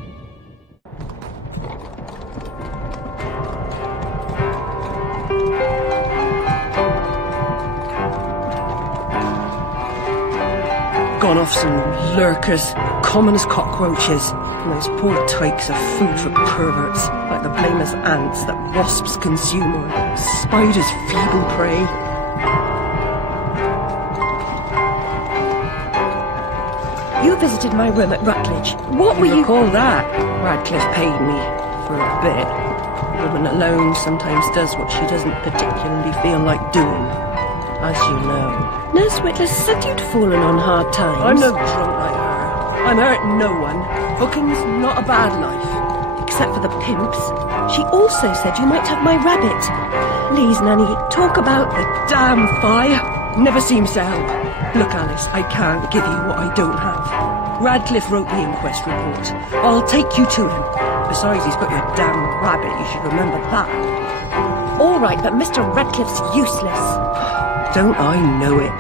Gone off some lurkers, common as cockroaches, and those poor tykes are food for perverts, like the blameless ants that wasps consume or spiders' feeble prey. You visited my room at Rutledge. What were you... Recall that? Radcliffe paid me for a bit. A woman alone sometimes does what she doesn't particularly feel like doing, as you know. Nurse Whitler said you'd fallen on hard times. I'm no drunk like her. I'm hurting no one. Hooking's not a bad life. Except for the pimps. She also said you might have my rabbit. Please, Nanny, talk about the damn fire. Never seems to help. Look, Alice, I can't give you what I don't have. Radcliffe wrote the inquest report. I'll take you to him. Besides, he's got your damn rabbit. You should remember that. all right, but Mr. Radcliffe's useless. Don't I know it?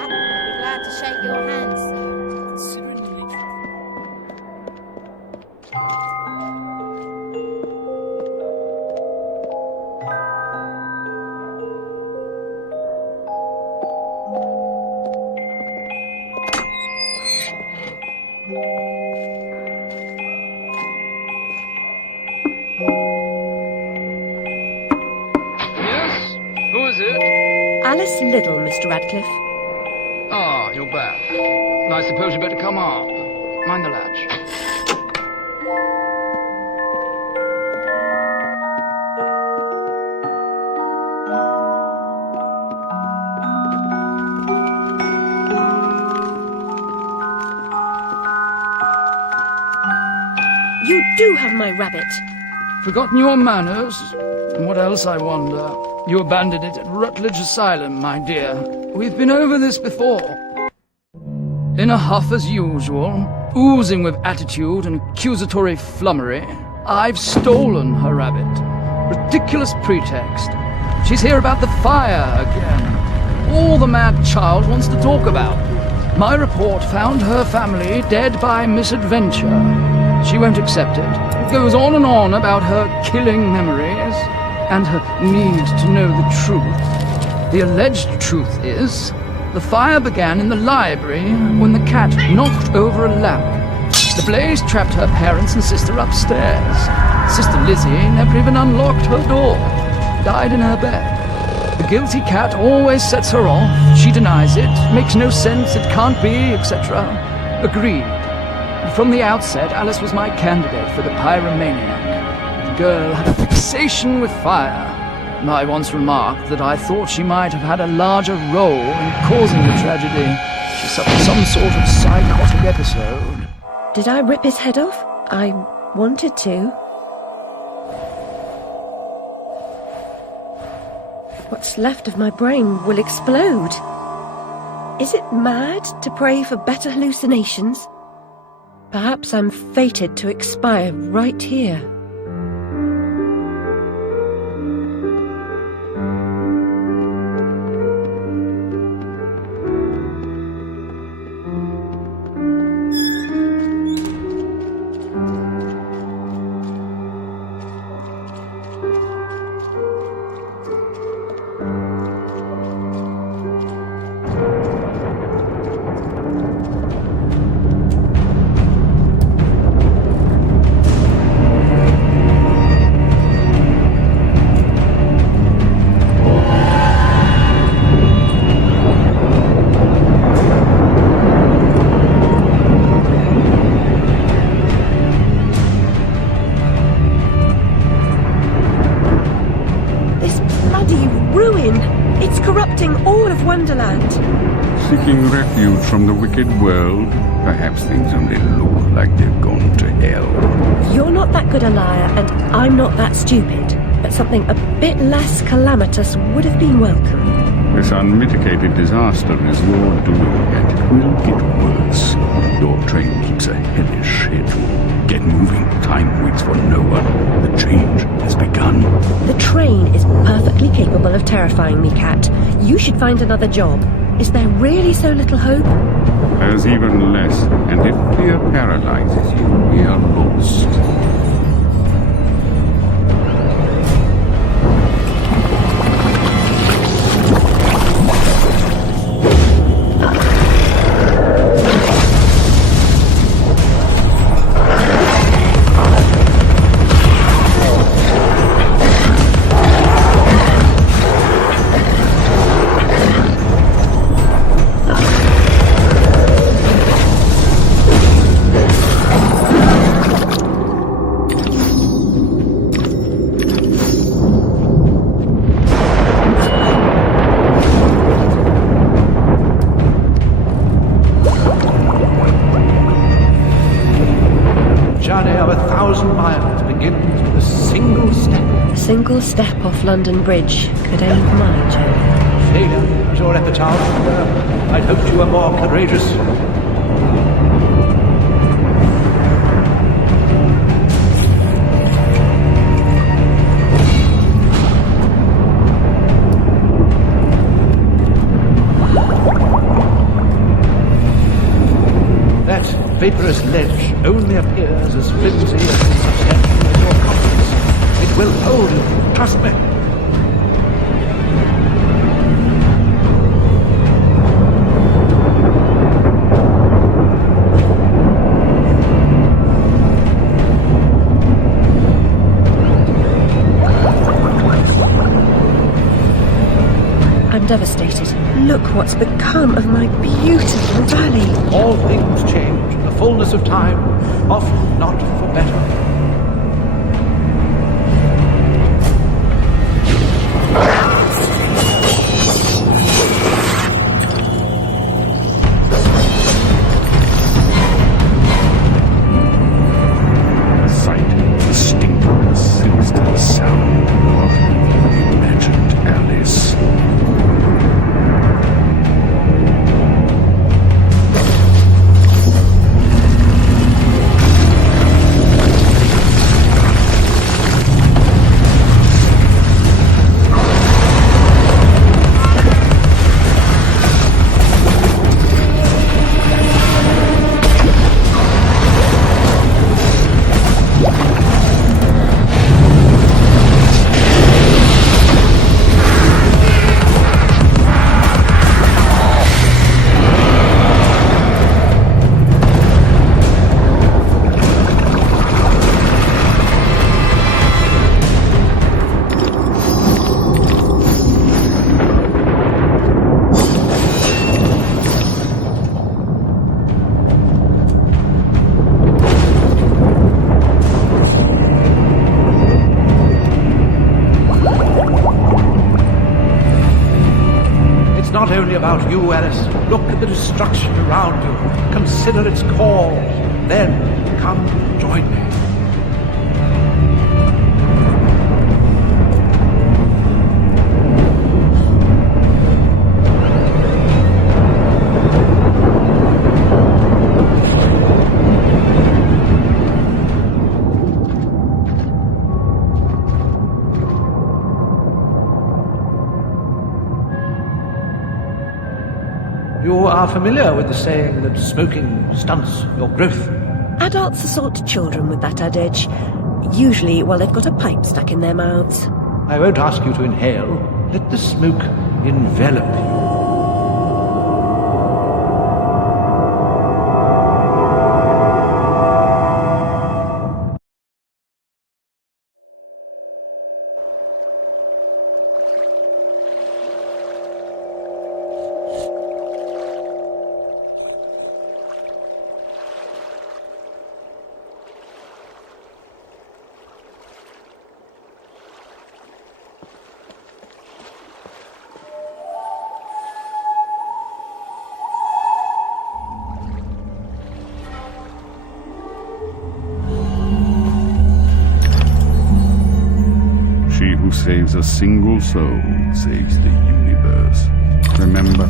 I'd be glad to shake your hand, sir. Yes? Who is it? Alice Liddell, Mr. Radcliffe. Ah, you're back. I suppose you better come up. Mind the latch. You do have my rabbit. Forgotten your manners? What else, I wonder? You abandoned it at Rutledge Asylum, my dear. We've been over this before. In a huff as usual, oozing with attitude and accusatory flummery, I've stolen her rabbit. Ridiculous pretext. She's here about the fire again. All the mad child wants to talk about. My report found her family dead by misadventure. She won't accept it. It goes on and on about her killing memories and her need to know the truth. The alleged truth is, the fire began in the library when the cat knocked over a lamp. The blaze trapped her parents and sister upstairs. Sister Lizzie never even unlocked her door. Died in her bed. The guilty cat always sets her off. She denies it, makes no sense, it can't be, etc. Agreed. From the outset, Alice was my candidate for the pyromaniac. The girl had a fixation with fire. I once remarked that I thought she might have had a larger role in causing the tragedy. She suffered some sort of psychotic episode. Did I rip his head off? I wanted to. What's left of my brain will explode. Is it mad to pray for better hallucinations? Perhaps I'm fated to expire right here. Wonderland. Seeking refuge from the wicked world, perhaps things only look like they've gone to hell. You're not that good a liar, and I'm not that stupid. But something a bit less calamitous would have been welcome. This unmitigated disaster is your doing, and it will get worse. Your train keeps a hellish schedule. Get moving. Time waits for no one. The change has begun. The train is perfectly capable of terrifying me, Cat. You should find another job. Is there really so little hope? There's even less, and if fear paralyzes you, we are lost. Single step off London Bridge could end my journey. Failure was your epitaph. I'd hoped you were more courageous. vaporous ledge only appears as flimsy and insubstantial as your conscience. It will hold you, trust me. I'm devastated. Look what's become of my beautiful valley. All things change in the fullness of time, often not for better. Not only about you, Alice. Look at the destruction around you. Consider its cause. Then come join me. You are familiar with the saying that smoking stunts your growth. Adults assault children with that adage. Usually while they've got a pipe stuck in their mouths. I won't ask you to inhale. Let the smoke envelop you. Saves a single soul, saves the universe. Remember?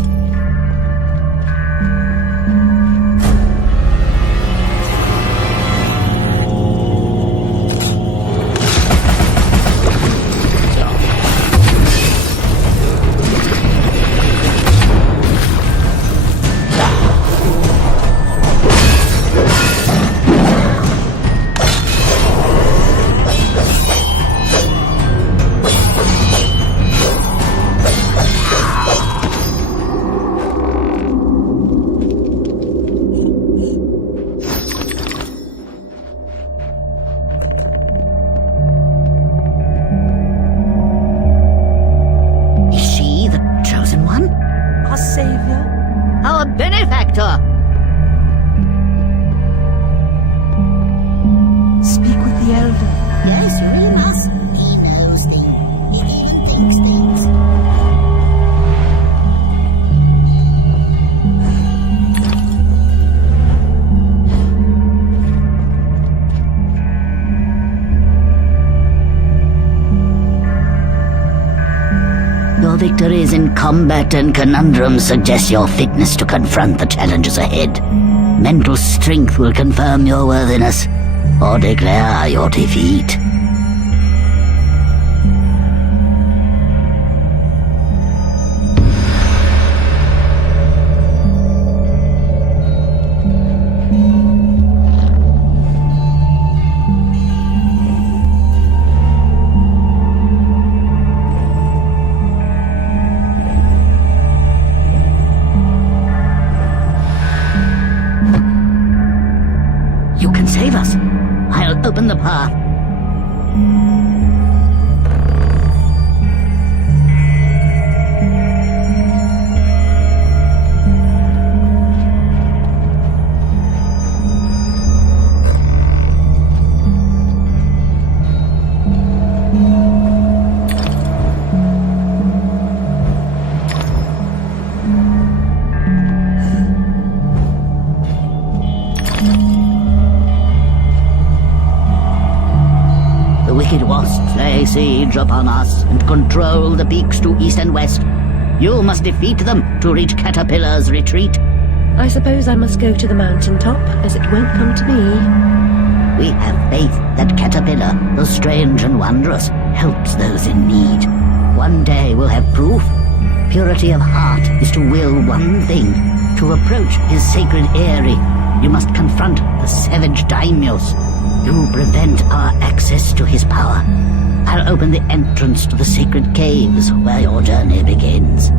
Your victories in combat and conundrums suggest your fitness to confront the challenges ahead. Mental strength will confirm your worthiness, or declare your defeat. open the path. Wasps lay siege upon us and control the peaks to east and west. You must defeat them to reach Caterpillar's retreat. I suppose I must go to the mountaintop, as it won't come to me. We have faith that Caterpillar, the strange and wondrous, helps those in need. One day we'll have proof. Purity of heart is to will one thing, to approach his sacred eyrie. You must confront the savage daimyos. You prevent our access to his power. I'll open the entrance to the sacred caves where your journey begins.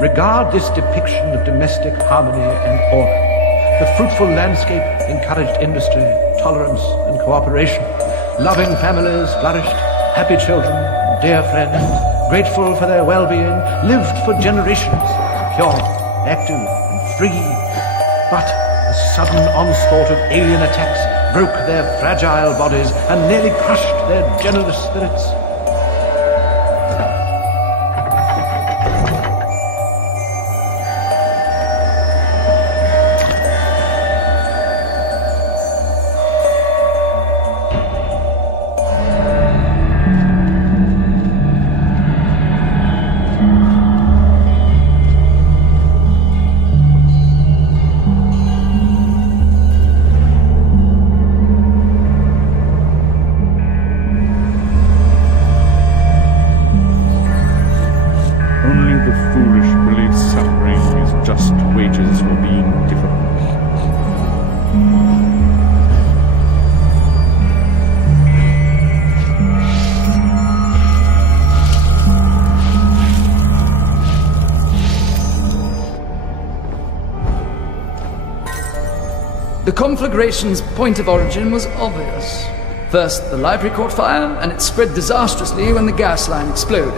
Regard this depiction of domestic harmony and order. The fruitful landscape encouraged industry, tolerance, and cooperation. Loving families flourished, happy children, dear friends, grateful for their well-being, lived for generations, pure, active, and free. But a sudden onslaught of alien attacks broke their fragile bodies and nearly crushed their generous spirits. The conflagration's point of origin was obvious. First, the library caught fire, and it spread disastrously when the gas line exploded.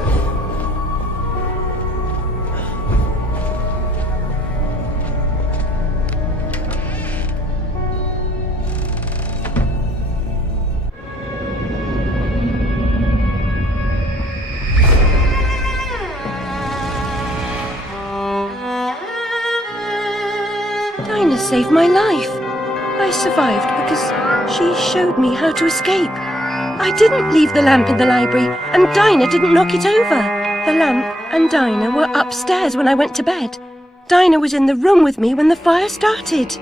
Dinah saved my life. I survived because she showed me how to escape. I didn't leave the lamp in the library, and Dinah didn't knock it over. The lamp and Dinah were upstairs when I went to bed. Dinah was in the room with me when the fire started.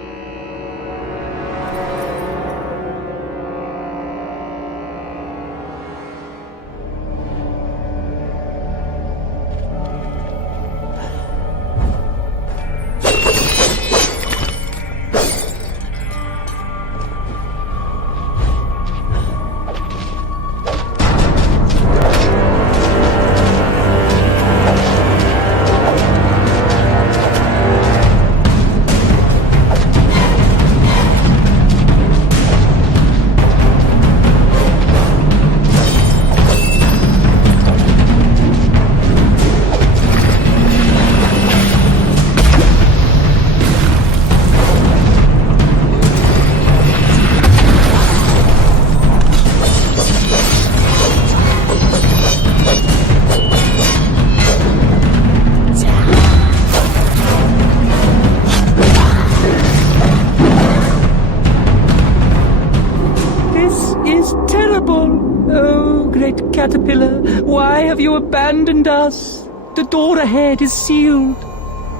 Caterpillar, why have you abandoned us? The door ahead is sealed.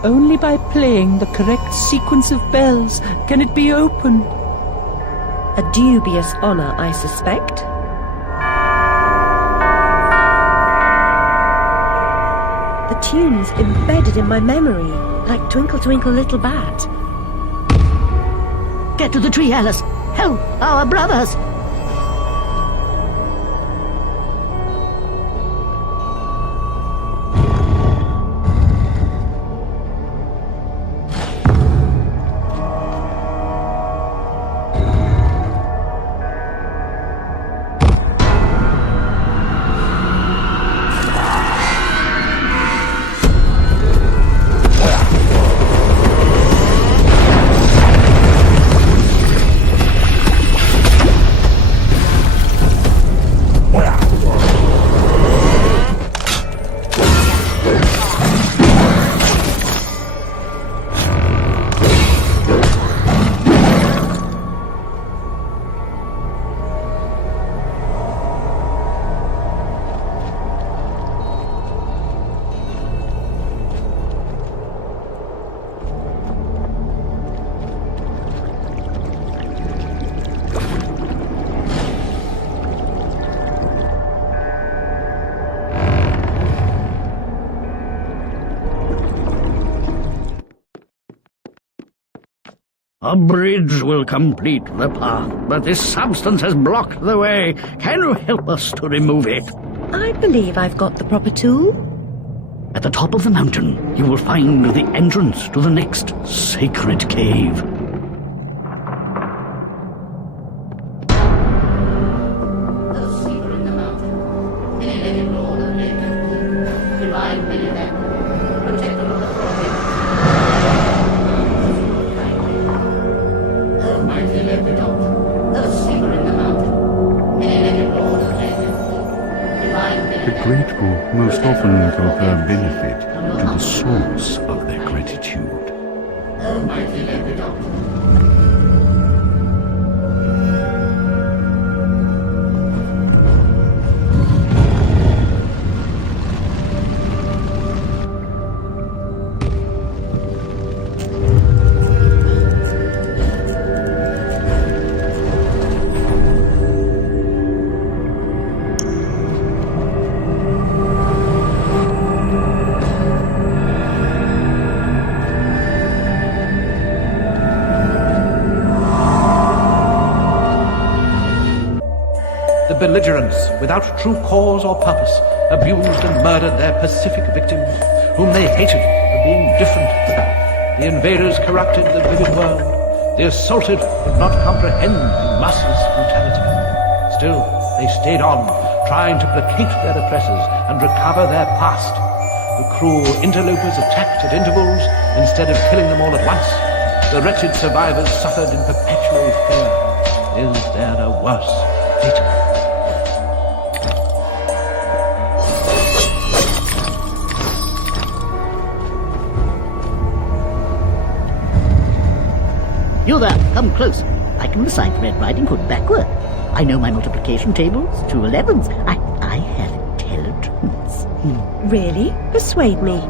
Only by playing the correct sequence of bells can it be opened. A dubious honor, I suspect. The tune's embedded in my memory, like Twinkle Twinkle Little Bat. Get to the tree, Alice! Help our brothers! A bridge will complete the path, but this substance has blocked the way. Can you help us to remove it? I believe I've got the proper tool. At the top of the mountain, you will find the entrance to the next sacred cave. Most often confer benefit to the source of their gratitude. Belligerents, without true cause or purpose, abused and murdered their pacific victims, whom they hated for being different. The invaders corrupted the vivid world. The assaulted could not comprehend the merciless brutality. Still, they stayed on, trying to placate their oppressors and recover their past. The cruel interlopers attacked at intervals instead of killing them all at once. The wretched survivors suffered in perpetual fear. Is there a worse fate? You there, come close. I can recite Red Riding Hood backward. I know my multiplication tables, 2 11s. I have intelligence. Really? Persuade me.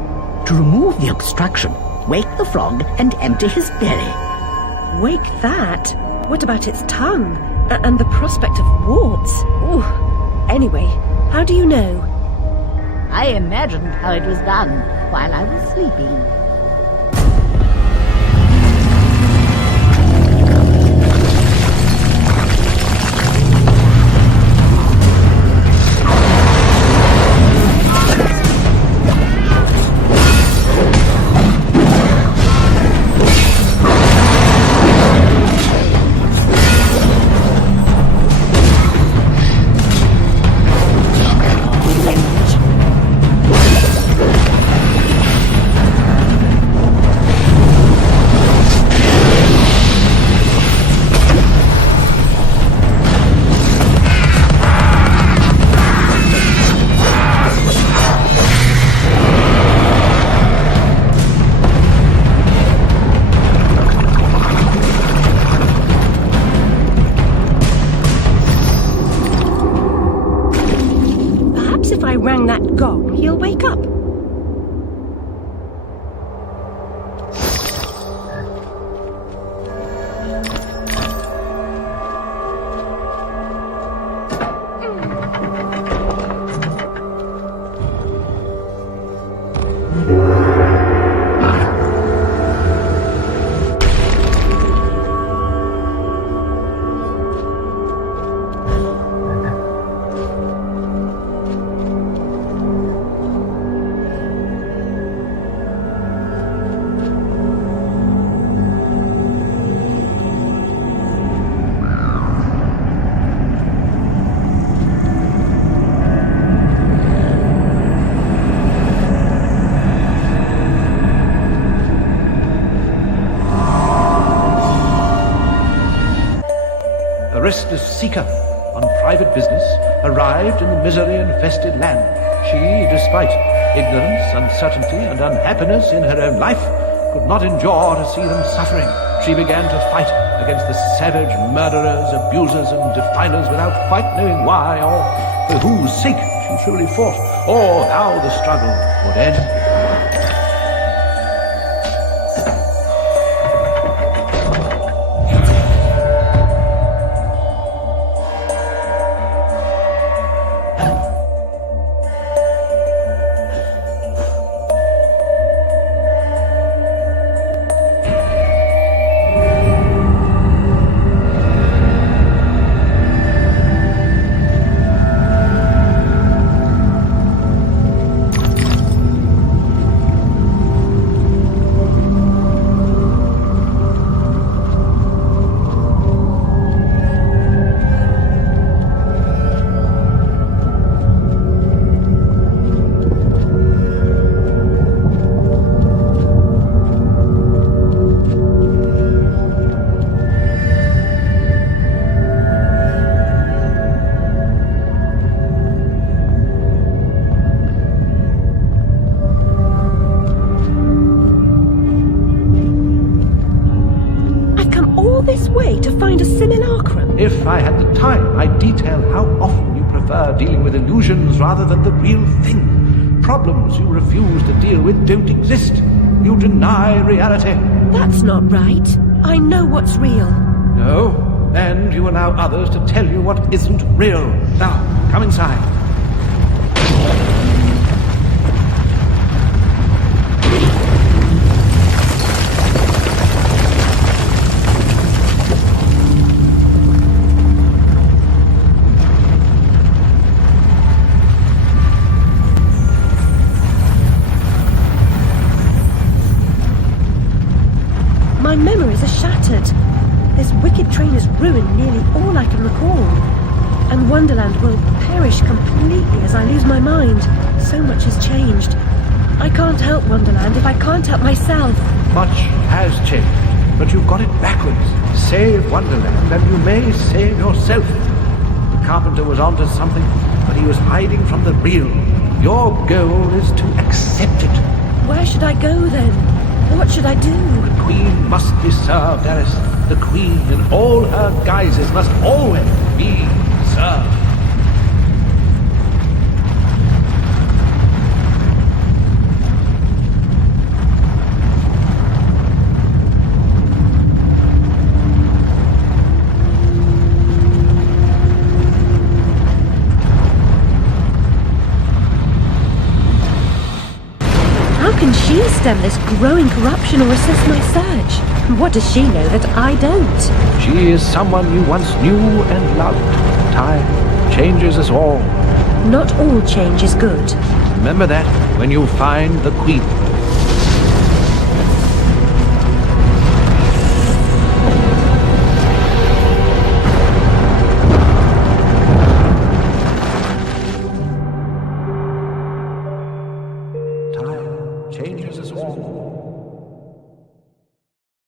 To remove the obstruction, wake the frog and empty his belly. Wake that? What about its tongue? And the prospect of warts? Ooh. Anyway, how do you know? I imagined how it was done while I was sleeping. Rang that gong, he'll wake up. restless seeker on private business, arrived in the misery-infested land. She, despite ignorance, uncertainty, and unhappiness in her own life, could not endure to see them suffering. She began to fight against the savage murderers, abusers, and defilers without quite knowing why or for whose sake she truly fought, or how the struggle would end. If I had the time, I'd detail how often you prefer dealing with illusions rather than the real thing. Problems you refuse to deal with don't exist. You deny reality. That's not right. I know what's real. No, and you allow others to tell you what isn't real. Now, come inside. My memories are shattered. This wicked train has ruined nearly all I can recall. And Wonderland will perish completely as I lose my mind. So much has changed. I can't help Wonderland if I can't help myself. Much has changed, but you've got it backwards. Save Wonderland, and you may save yourself. The carpenter was onto something, but he was hiding from the real. Your goal is to accept it. Where should I go then? What should I do? The Queen must be served, Alice. The Queen in all her guises must always be served. How can she stem this growing corruption or assess my search? What does she know that I don't? She is someone you once knew and loved. Time changes us all. Not all change is good. Remember that when you find the Queen. Changes us all.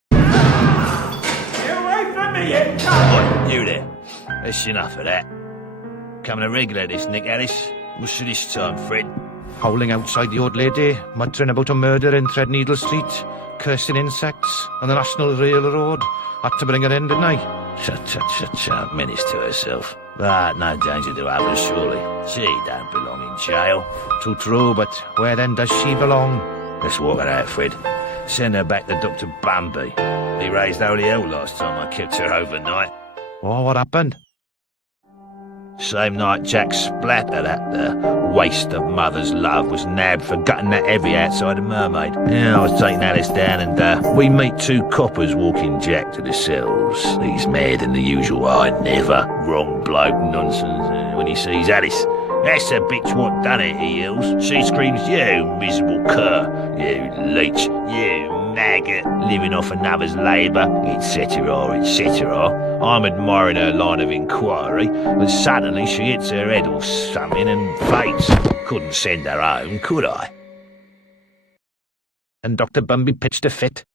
Get away from me, you cunt! You there. That's enough of that. Coming a regular this, Nick Alice. What's this time, Fred? Howling outside the old lady, muttering about a murder in Threadneedle Street, cursing insects on the National Railroad. Had to bring her in, didn't I? Shut, menace to herself. But no danger to others, surely. She don't belong in jail. Too true, but where then does she belong? Let's walk her out, Fred. Send her back to Dr. Bambi. He raised holy hell last time I kept her overnight. Oh, what happened? Same night Jack splattered at the waste of mother's love was nabbed for gutting that heavy outside the Mermaid. Yeah, I was taking Alice down and we meet two coppers walking Jack to the cells. He's mad in the usual I never wrong bloke nonsense when he sees Alice. That's the bitch what done it, he yells. She screams, you miserable cur, you leech, you maggot, living off another's labour, etc., etc. I'm admiring her line of inquiry, but suddenly she hits her head or something and faints. Couldn't send her home, could I? And Dr. Bumby pitched a fit.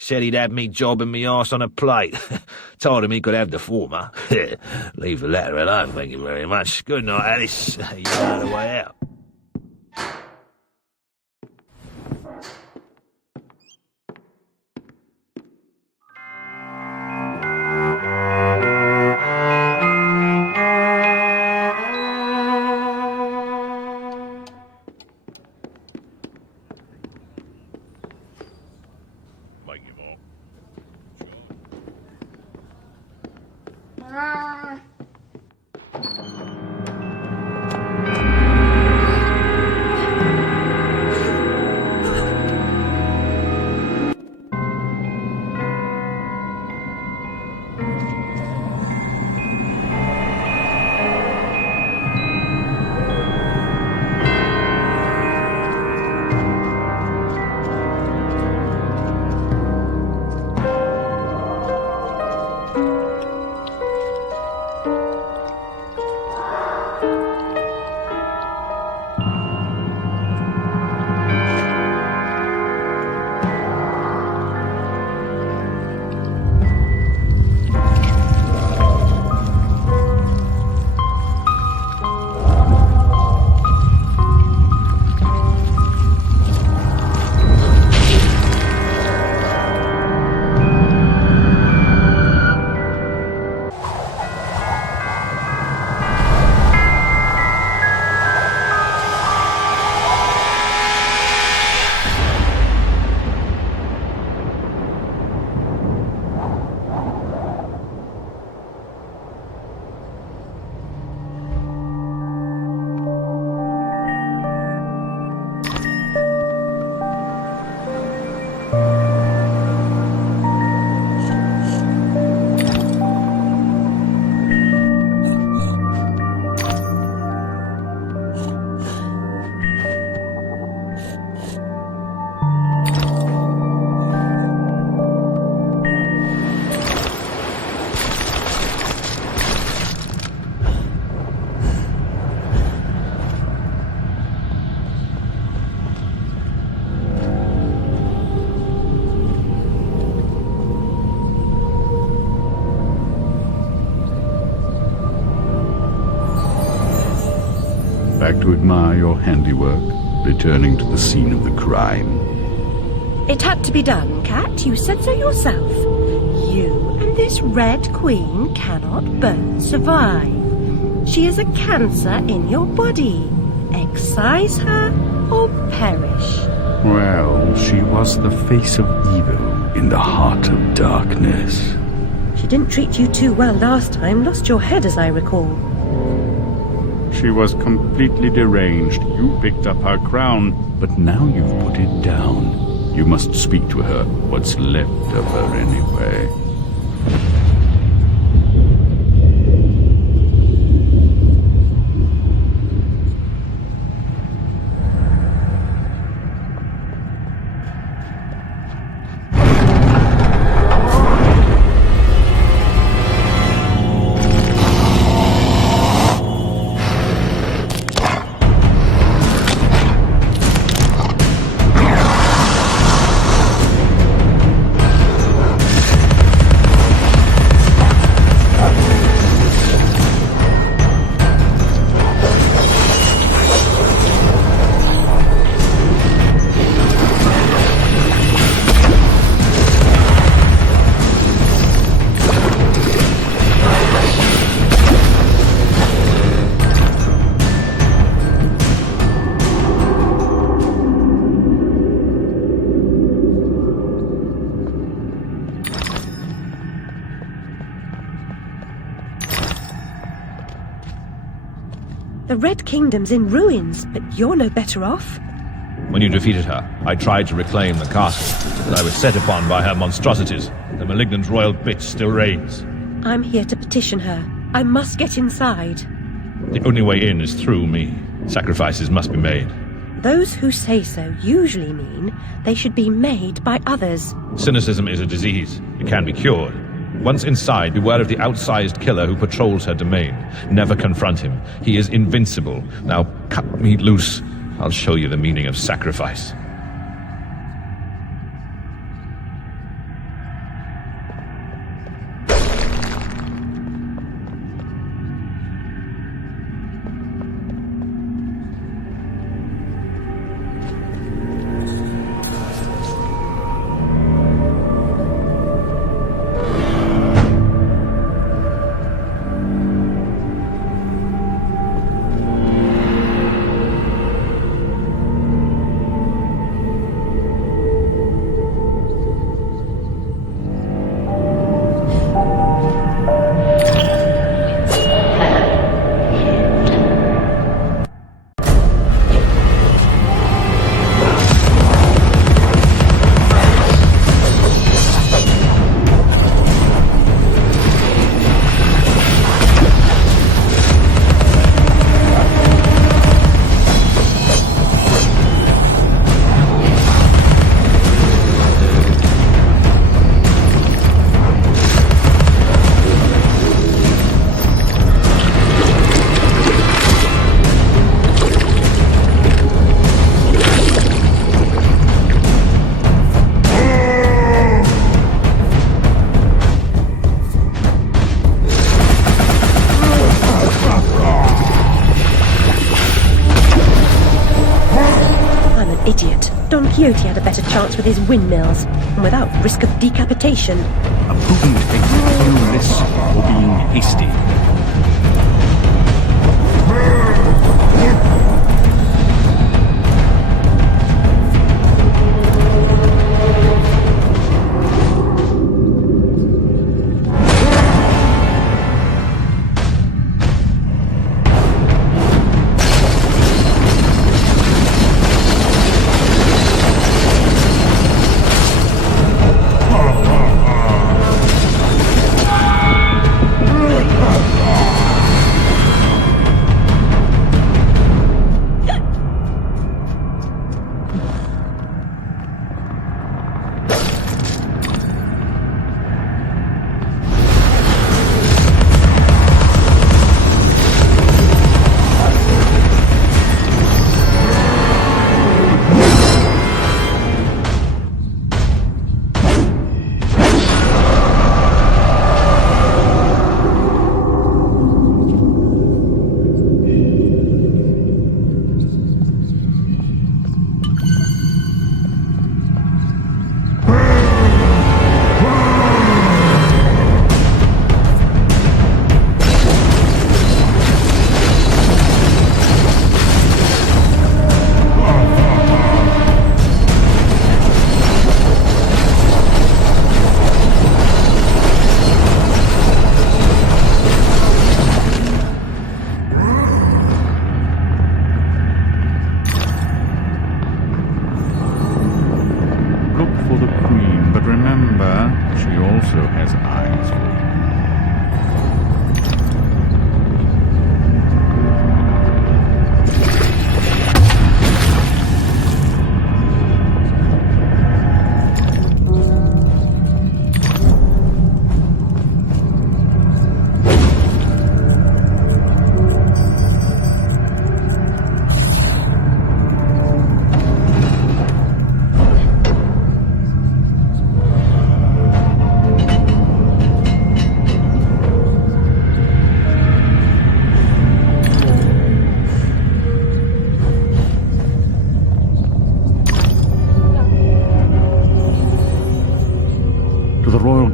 Said he'd have me jobbing me arse on a plate. Told him he could have the former. Leave the latter alone, thank you very much. Good night, Alice. You know the way out. Back to admire your handiwork, returning to the scene of the crime. It had to be done, Cat. You said so yourself. You and this Red Queen cannot both survive. She is a cancer in your body. Excise her or perish. Well, she was the face of evil in the heart of darkness. She didn't treat you too well last time. Lost your head, as I recall. She was completely deranged. You picked up her crown, but now you've put it down. You must speak to her. What's left of her anyway? The Red Kingdom's in ruins, but you're no better off. When you defeated her, I tried to reclaim the castle, but I was set upon by her monstrosities. The malignant royal bitch still reigns. I'm here to petition her. I must get inside. The only way in is through me. Sacrifices must be made. Those who say so usually mean they should be made by others. Cynicism is a disease. It can be cured. Once inside, beware of the outsized killer who patrols her domain. Never confront him. He is invincible. Now cut me loose. I'll show you the meaning of sacrifice. idiot. Don Quixote had a better chance with his windmills, and without risk of decapitation. A potent exit clueless or being hasty.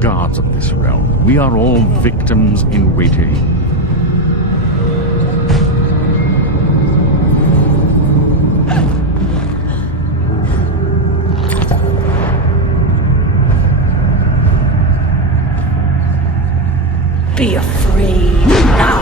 Guards of this realm, we are all victims in waiting. Be afraid now.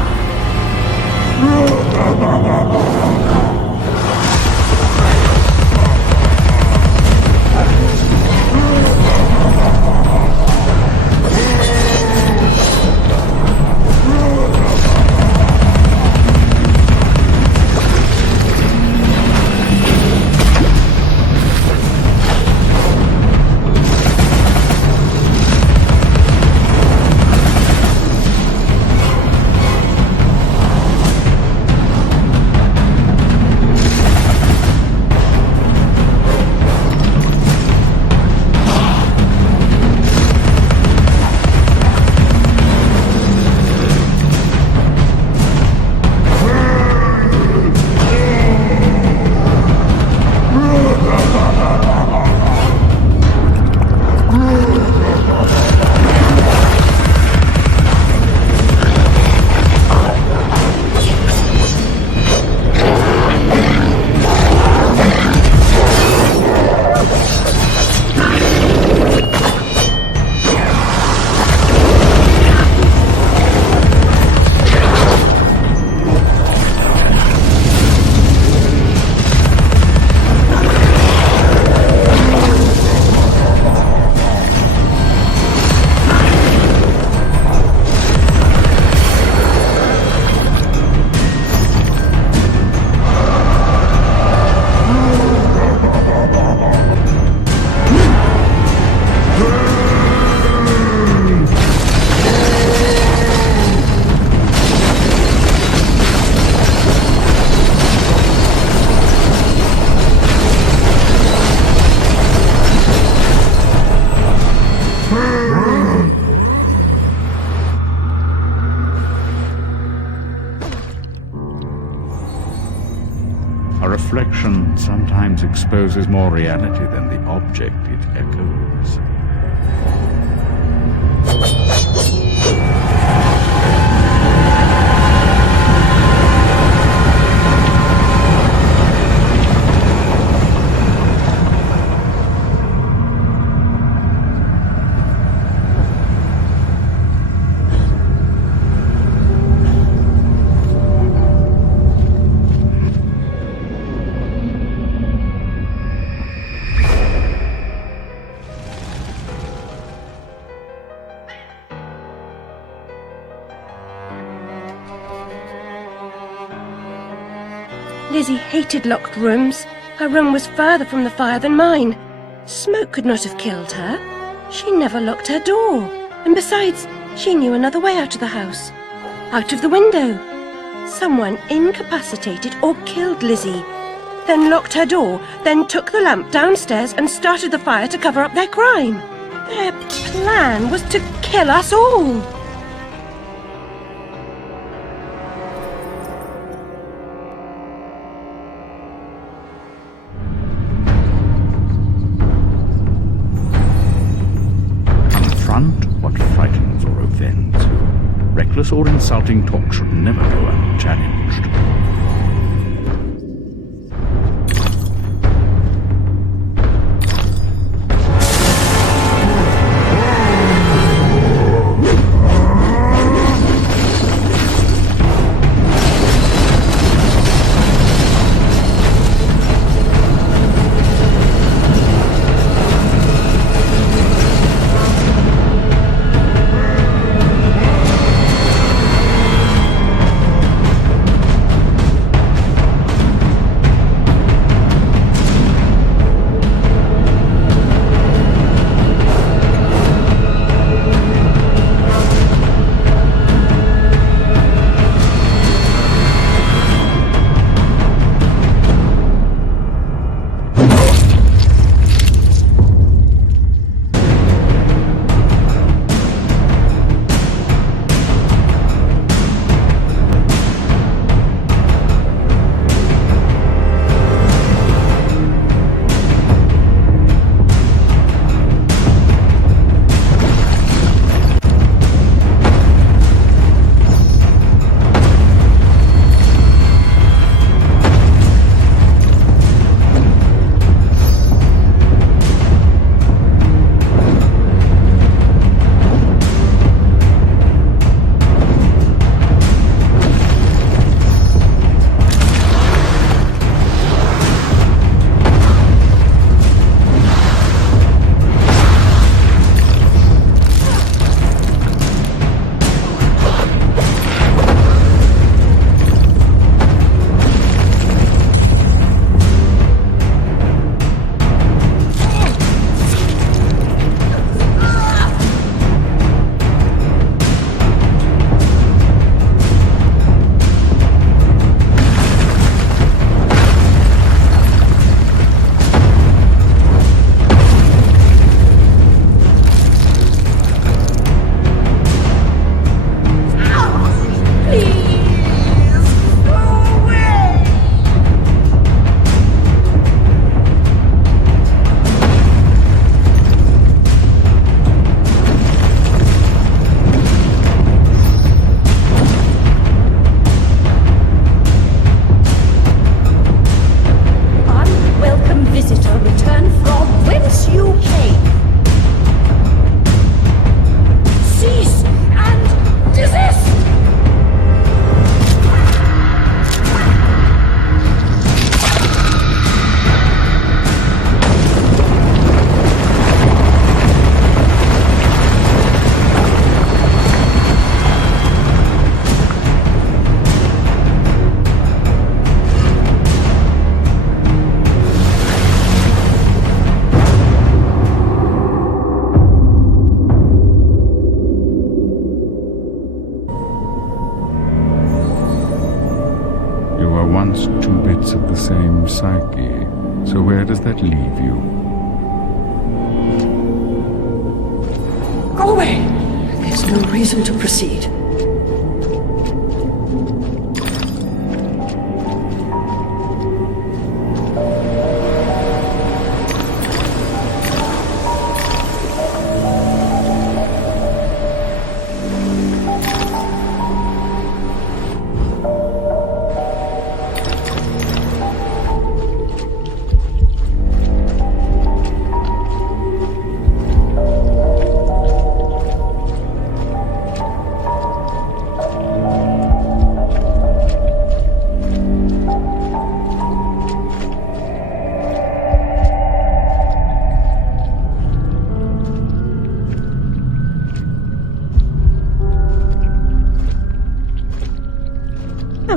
A reflection sometimes exposes more reality than the object it echoes. Lizzie hated locked rooms. Her room was further from the fire than mine. Smoke could not have killed her. She never locked her door. And besides, she knew another way out of the house. Out of the window. Someone incapacitated or killed Lizzie, then locked her door, then took the lamp downstairs and started the fire to cover up their crime. Their plan was to kill us all. Confront what frightens or offends you. Reckless or insulting talk should never go unchallenged. Once two bits of the same psyche. So where does that leave you? Go away! There's no reason to proceed.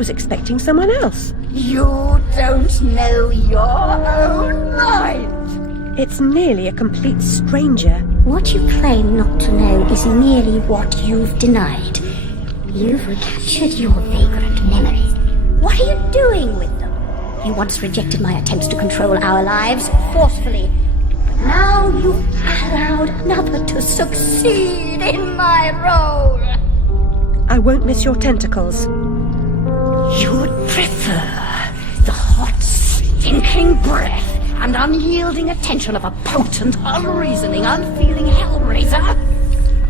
was expecting someone else. You don't know your own mind. It's nearly a complete stranger. What you claim not to know is merely what you've denied. You've recaptured your vagrant memories. What are you doing with them? You once rejected my attempts to control our lives forcefully. But now you've allowed another to succeed in my role. I won't miss your tentacles. You'd prefer the hot, stinking breath and unyielding attention of a potent, unreasoning, unfeeling hellraiser?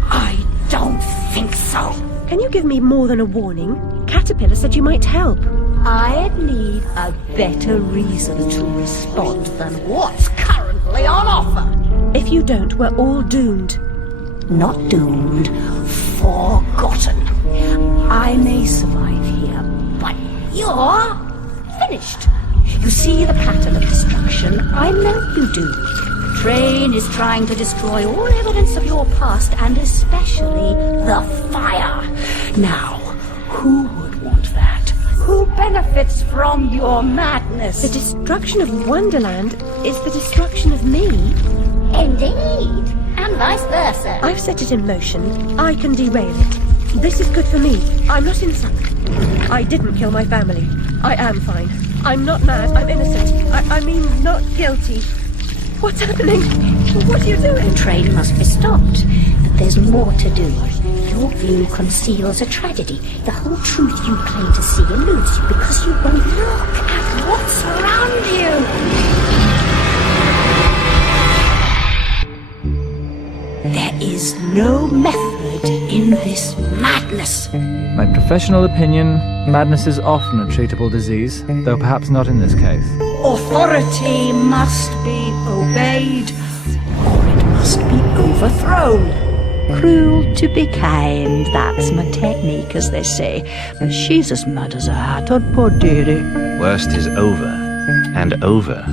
I don't think so. Can you give me more than a warning? Caterpillar said you might help. I'd need a better reason to respond than what's currently on offer. If you don't, we're all doomed. Not doomed, forgotten. I may survive here, but you're finished. You see the pattern of destruction? I know you do. The train is trying to destroy all evidence of your past, and especially the fire. Now, who would want that? Who benefits from your madness? The destruction of Wonderland is the destruction of me. Indeed. And vice versa. I've set it in motion. I can derail it. This is good for me. I'm not insane. I didn't kill my family. I am fine. I'm not mad. I'm innocent. I mean, not guilty. What's happening? What are you doing? The train must be stopped. But there's more to do. Your view conceals a tragedy. The whole truth you claim to see eludes you because you won't look at what's around you. There is no method in this madness. My professional opinion, madness is often a treatable disease, though perhaps not in this case. Authority must be obeyed, or it must be overthrown. Cruel to be kind, that's my technique, as they say. But she's as mad as a hatter, poor dearie. Worst is over, and over,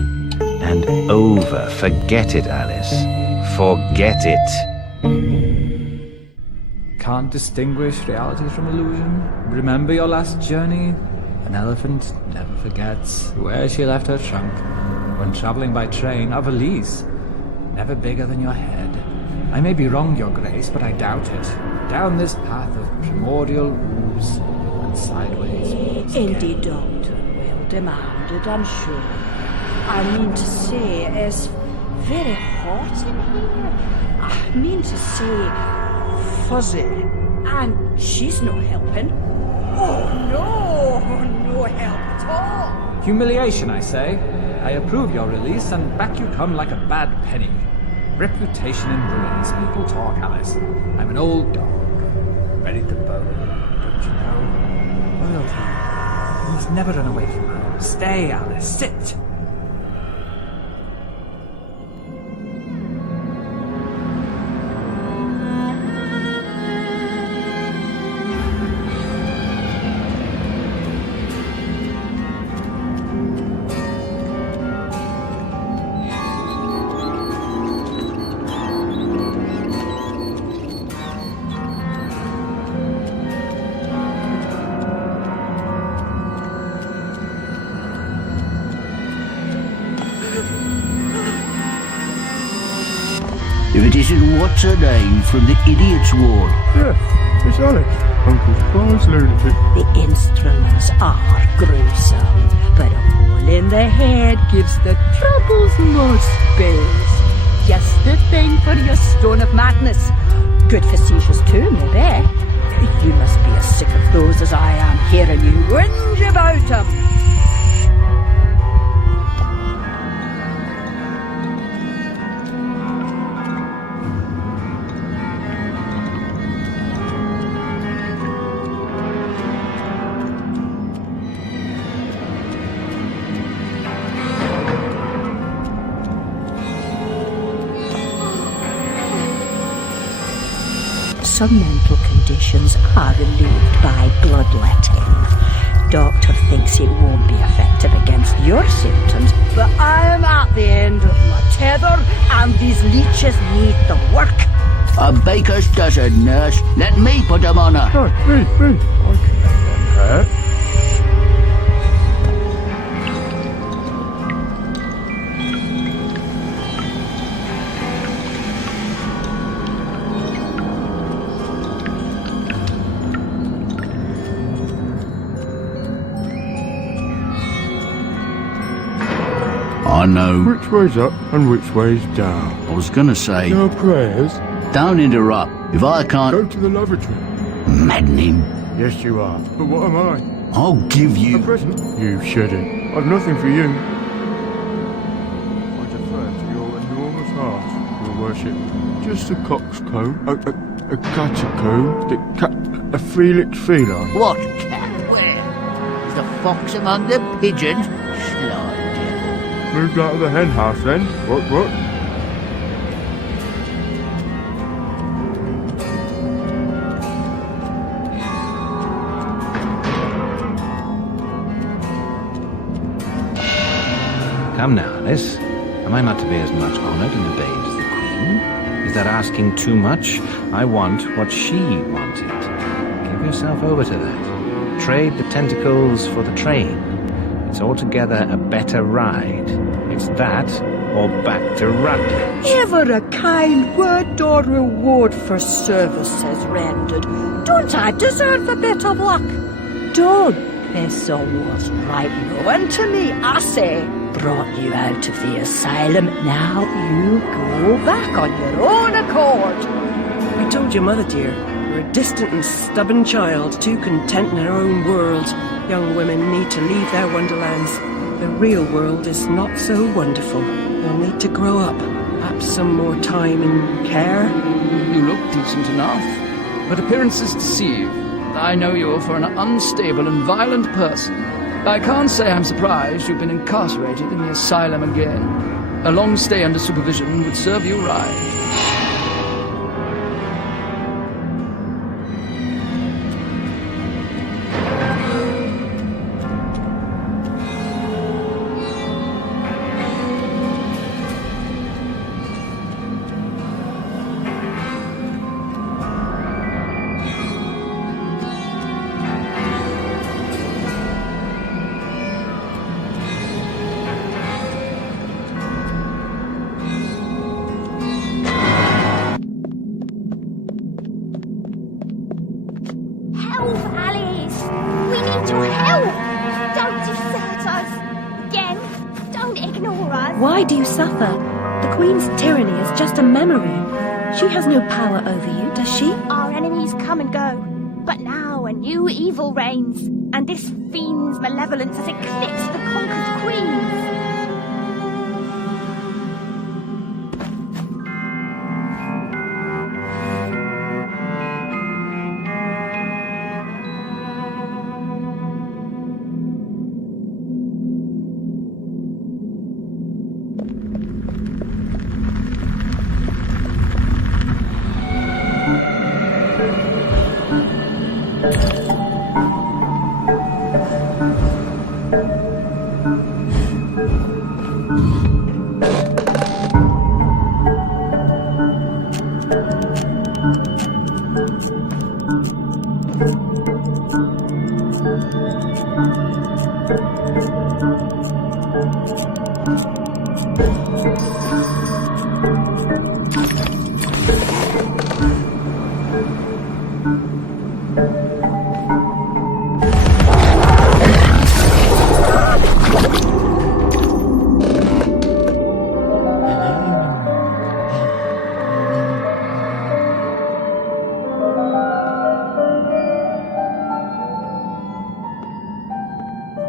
and over. Forget it, Alice. Forget it. Can't distinguish reality from illusion? Remember your last journey? An elephant never forgets where she left her trunk. When travelling by train, a valise, never bigger than your head. I may be wrong, Your Grace, but I doubt it. Down this path of primordial ooze and sideways. Indeed, Doctor, well demanded, I'm sure. I mean to say, it's very hot in here. I mean to say, fuzzy. And she's no helping. Oh, no help at all. Humiliation, I say. I approve your release and back you come like a bad penny. Reputation in ruins, people talk, Alice. I'm an old dog, ready to bone, don't you know? Loyalty. You must never run away from home. Stay, Alice, sit. If it isn't what's her name from the Idiot's Ward. Yeah, it's Alice. Uncle Spar's lunatic. The instruments are gruesome, but a hole in the head gives the troubles more space. Just the thing for your stone of madness. Good for seizures too, maybe. You must be as sick of those as I am hearing you whinge about them. Some mental conditions are relieved by bloodletting. Doctor thinks it won't be effective against your symptoms, but I am at the end of my tether, and these leeches need the work. A baker's dozen, nurse. Let me put them on her. Me. I can make one, Pat. I know. Which way's up and which way's down? I was gonna say. No prayers? Don't interrupt. If I can't. Go to the lavatory. Maddening. Yes, you are. But what am I? I'll give you. A present? You shouldn't. I've nothing for you. I defer to your enormous heart, your worship. Just a coxcomb, a catacomb, a felix feline. What cat? Where? Is the fox among the pigeons? Sly devil. Moved out of the hen house then? What? Come now, Alice. Am I not to be as much honoured and obeyed as the Queen? Is that asking too much? I want what she wanted. Give yourself over to that. Trade the tentacles for the train. It's altogether a better ride. It's that or back to Rutledge. Ever a kind word or reward for services rendered. Don't I deserve a bit of luck? Don't piss on what's right, no. And to me, I say, brought you out of the asylum. Now you go back on your own accord. I told your mother, dear, you're a distant and stubborn child, too content in her own world. Young women need to leave their wonderlands. The real world is not so wonderful. You'll need to grow up. Perhaps some more time and care. You look decent enough, but appearances deceive. I know you for an unstable and violent person. I can't say I'm surprised you've been incarcerated in the asylum again. A long stay under supervision would serve you right. Why do you suffer? The Queen's tyranny is just a memory. She has no power over you, does she? Our enemies come and go, but now a new evil reigns, and this fiend's malevolence has eclipsed the conquered queens.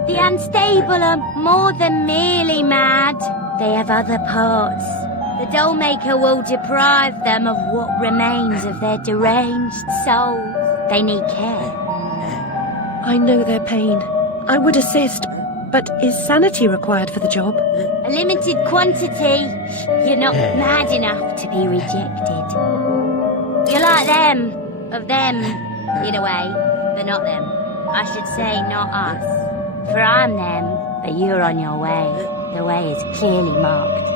The unstable are more than merely mad. They have other parts. The dollmaker will deprive them of what remains of their deranged souls. They need care. I know their pain. I would assist, but is sanity required for the job? A limited quantity. You're not mad enough to be rejected. You're like them. Of them, in a way, but not them. I should say not us. For I'm them, but you're on your way. The way is clearly marked.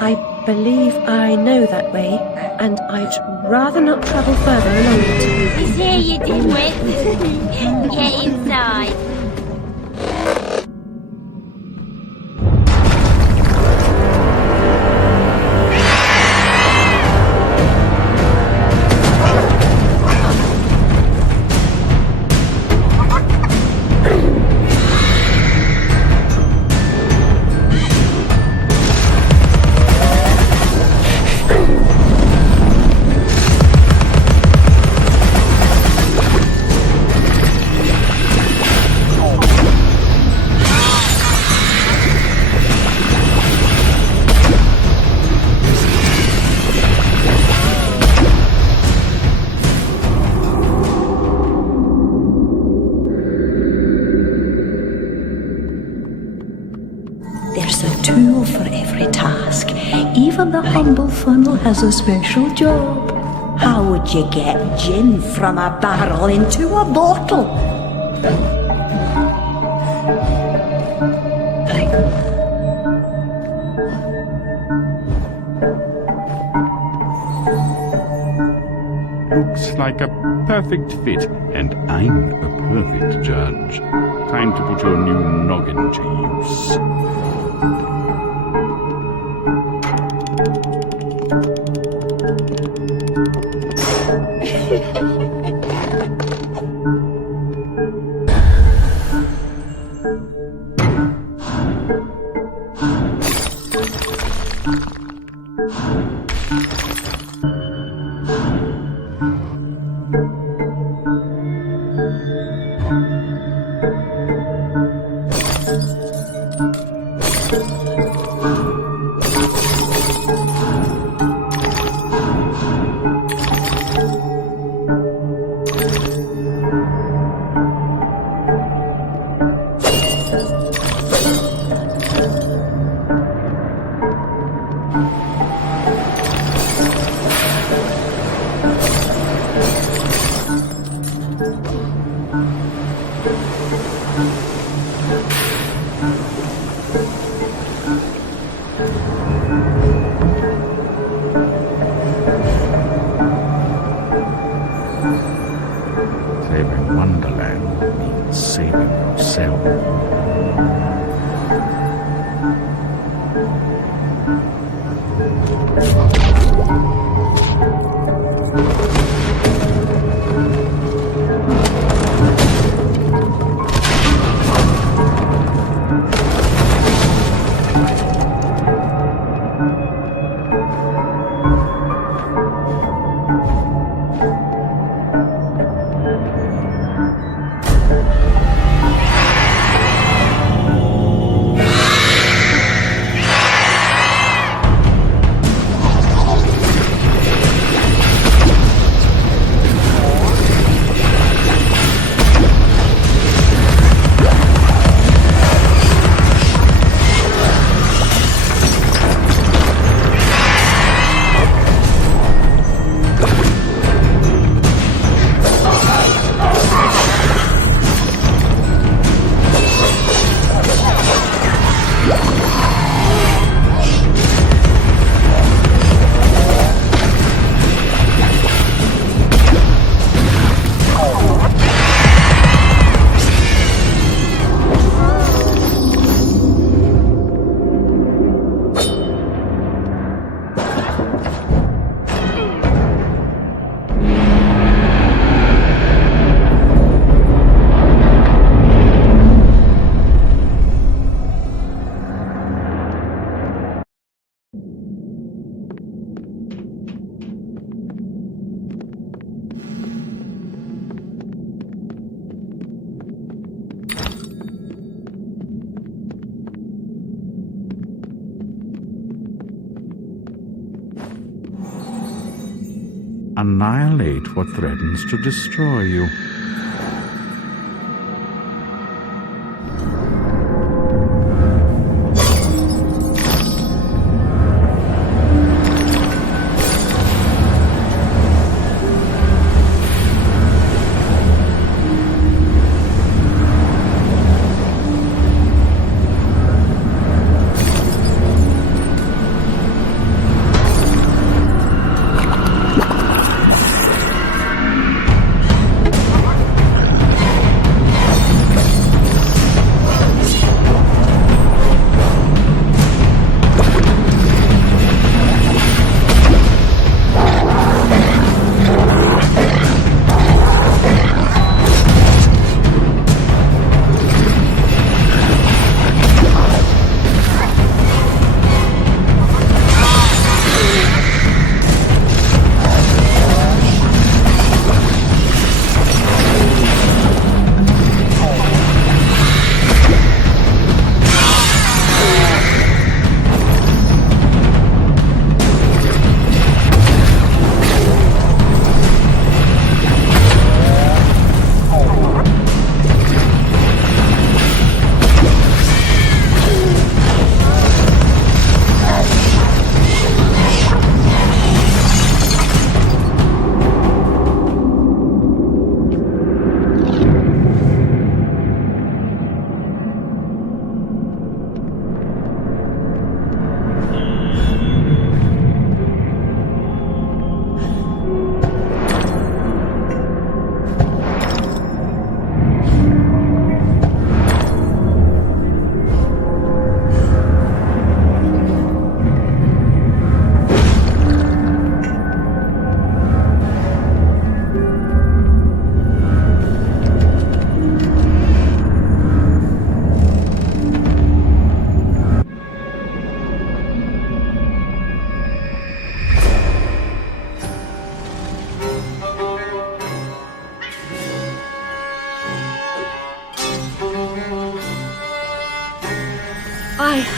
I believe I know that way, and I'd rather not travel further along it. Is here you dimwit? Get inside. There's a tool for every task. Even the humble funnel has a special job. How would you get gin from a barrel into a bottle? Looks like a perfect fit, and I'm a perfect judge. Time to put your new noggin to use. Saving Wonderland means saving yourself. Annihilate what threatens to destroy you.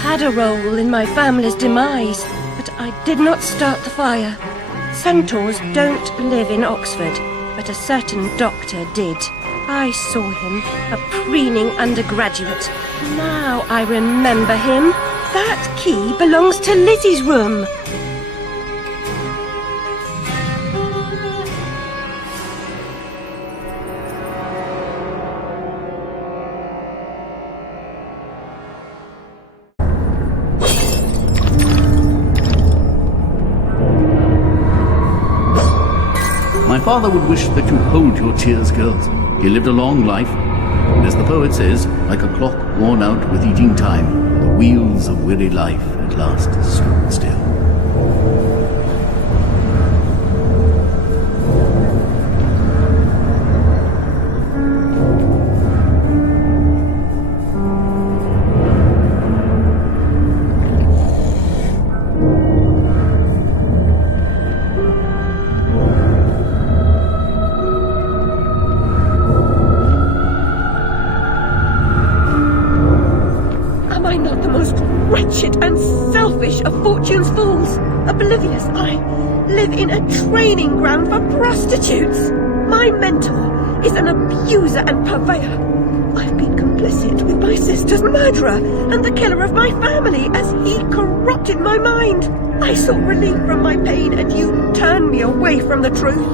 had a role in my family's demise, but I did not start the fire. Centaurs don't live in Oxford, but a certain doctor did. I saw him, a preening undergraduate. Now I remember him. That key belongs to Lizzie's room. My father would wish that you hold your tears, girls. He lived a long life, and as the poet says, like a clock worn out with eating time, the wheels of weary life at last stood still. Oblivious, I live in a training ground for prostitutes. My mentor is an abuser and purveyor. I've been complicit with my sister's murderer and the killer of my family as he corrupted my mind. I sought relief from my pain and you turned me away from the truth.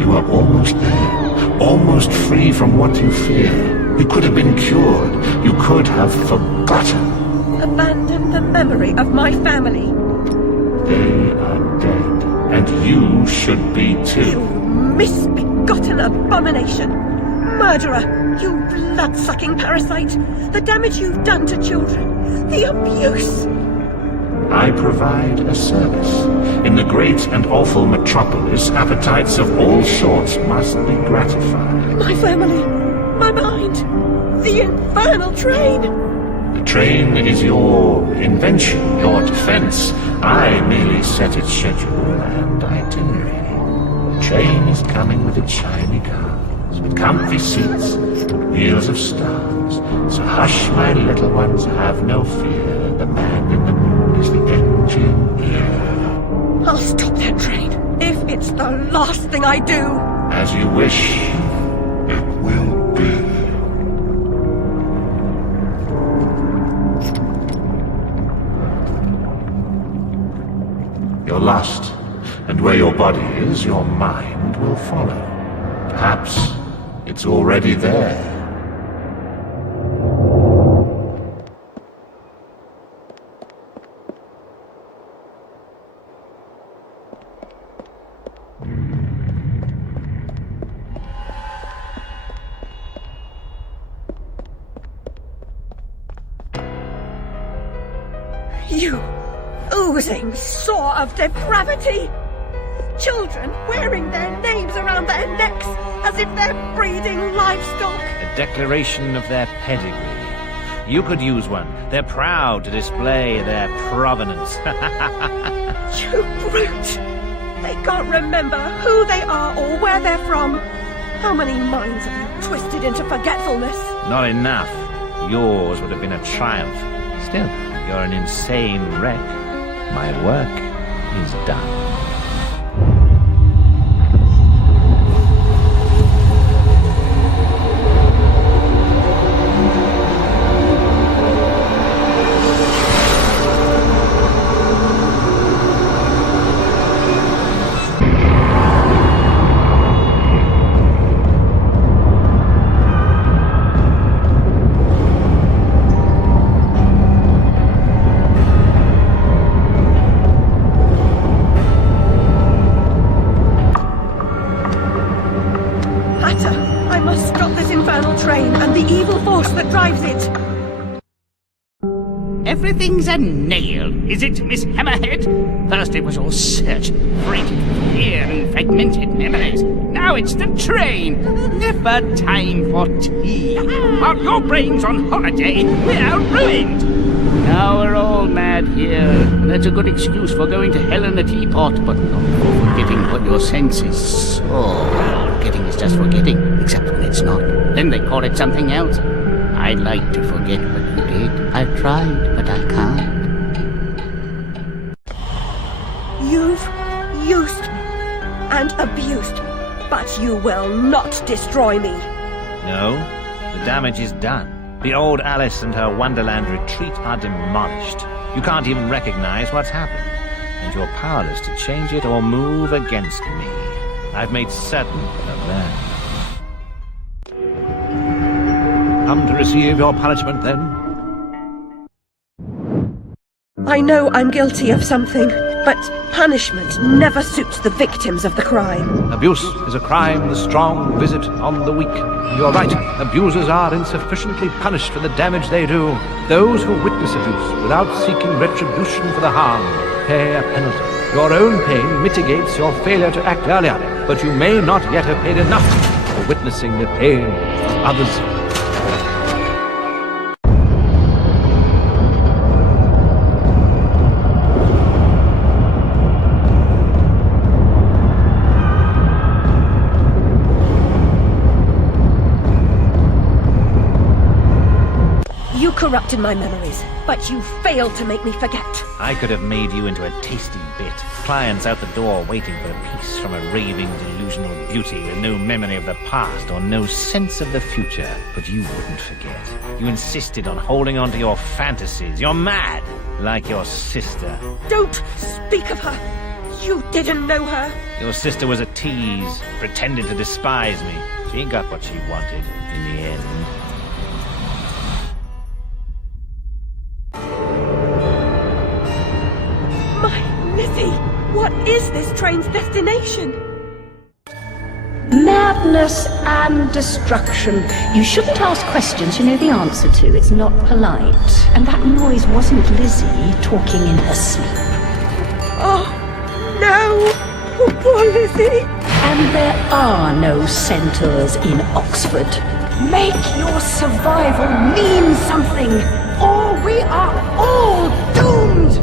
You are almost there, almost free from what you fear. You could have been cured. You could have forgotten. Abandon the memory of my family. They are dead, and you should be too. You misbegotten abomination! Murderer! You blood-sucking parasite! The damage you've done to children! The abuse! I provide a service. In the great and awful metropolis, appetites of all sorts must be gratified. My family! My mind! The infernal train! The train is your invention, your defense. I merely set its schedule and itinerary. The train is coming with its shiny cars, with comfy seats, and wheels of stars. So hush, my little ones, have no fear. The man in the moon is the engineer. I'll stop that train, if it's the last thing I do. As you wish, it will be. You're lost, and where your body is, your mind will follow. Perhaps it's already there. You oozing sore of depravity! Children wearing their names around their necks as if they're breeding livestock! A declaration of their pedigree. You could use one. They're proud to display their provenance. You brute! They can't remember who they are or where they're from. How many minds have you twisted into forgetfulness? Not enough. Yours would have been a triumph. Still, you're an insane wreck. My work is done. Everything's a nail, is it, Miss Hammerhead? First it was all search, freighted with fear and fragmented memories. Now it's the train. Never time for tea. While your brain's on holiday, we're ruined. Now we're all mad here, and that's a good excuse for going to hell in a teapot, but not for forgetting what your senses saw. Forgetting is just forgetting, except when it's not. Then they call it something else. I'd like to forget what you sorry. I've tried, but I can't. You've used me and abused me, but you will not destroy me. No, the damage is done. The old Alice and her Wonderland retreat are demolished. You can't even recognize what's happened, and you're powerless to change it or move against me. I've made certain of that. Come to receive your punishment, then? I know I'm guilty of something, but punishment never suits the victims of the crime. Abuse is a crime the strong visit on the weak. You're right, abusers are insufficiently punished for the damage they do. Those who witness abuse without seeking retribution for the harm pay a penalty. Your own pain mitigates your failure to act earlier, but you may not yet have paid enough for witnessing the pain of others. You corrupted my memories, but you failed to make me forget. I could have made you into a tasty bit. Clients out the door waiting for a piece from a raving, delusional beauty with no memory of the past or no sense of the future. But you wouldn't forget. You insisted on holding on to your fantasies. You're mad, like your sister. Don't speak of her. You didn't know her. Your sister was a tease, pretended to despise me. She got what she wanted in the end. What is this train's destination? Madness and destruction. You shouldn't ask questions you know the answer to. It's not polite. And that noise wasn't Lizzie talking in her sleep. Oh, no! Poor Lizzie! And there are no centaurs in Oxford. Make your survival mean something, or we are all doomed!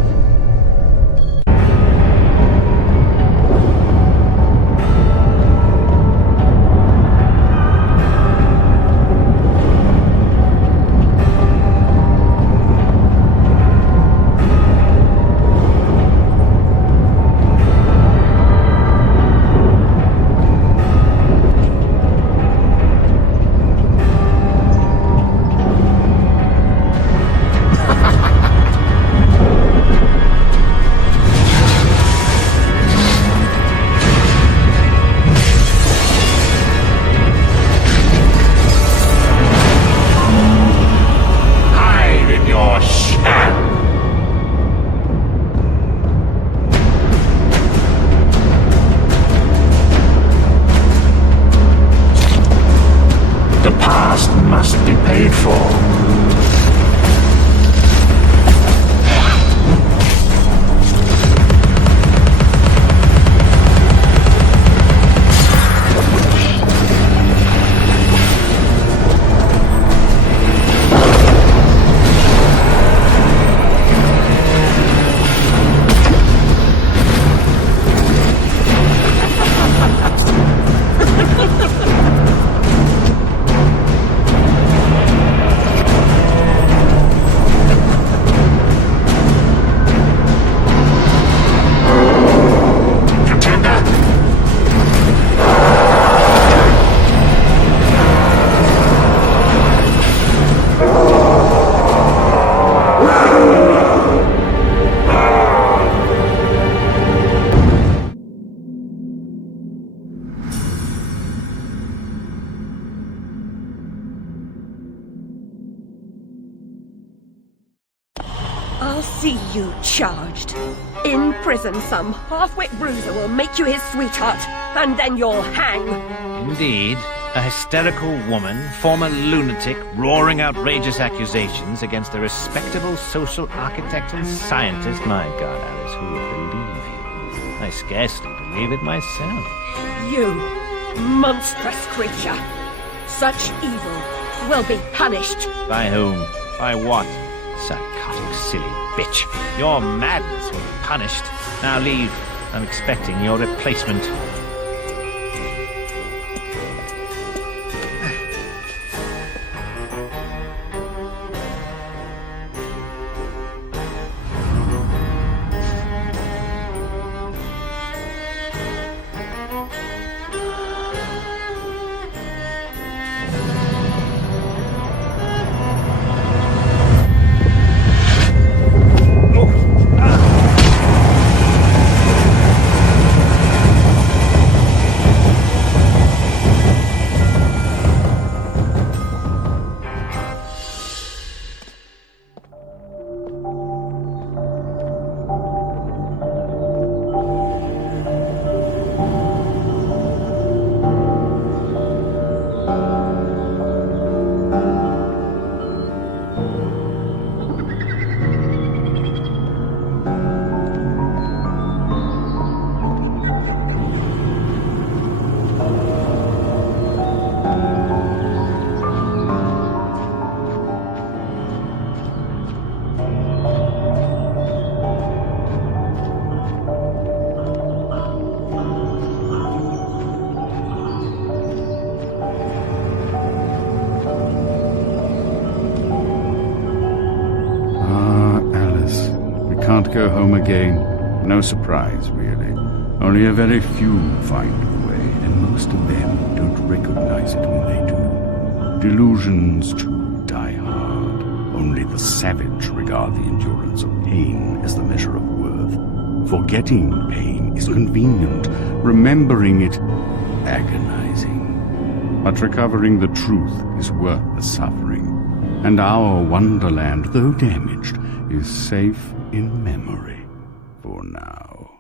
I'll see you charged. In prison, some half-wit bruiser will make you his sweetheart, and then you'll hang. Indeed. A hysterical woman, former lunatic, roaring outrageous accusations against a respectable social architect and scientist. My God, Alice, who would believe you? I scarcely believe it myself. You, monstrous creature. Such evil will be punished. By whom? By what? Psychotic, silly bitch. Your madness will be punished. Now leave. I'm expecting your replacement. can't go home again. No surprise, really. Only a very few find a way, and most of them don't recognize it when they do. Delusions, too, die hard. Only the savage regard the endurance of pain as the measure of worth. Forgetting pain is convenient. Remembering it, agonizing. But recovering the truth is worth the suffering. And our Wonderland, though damaged, is safe in memory for now.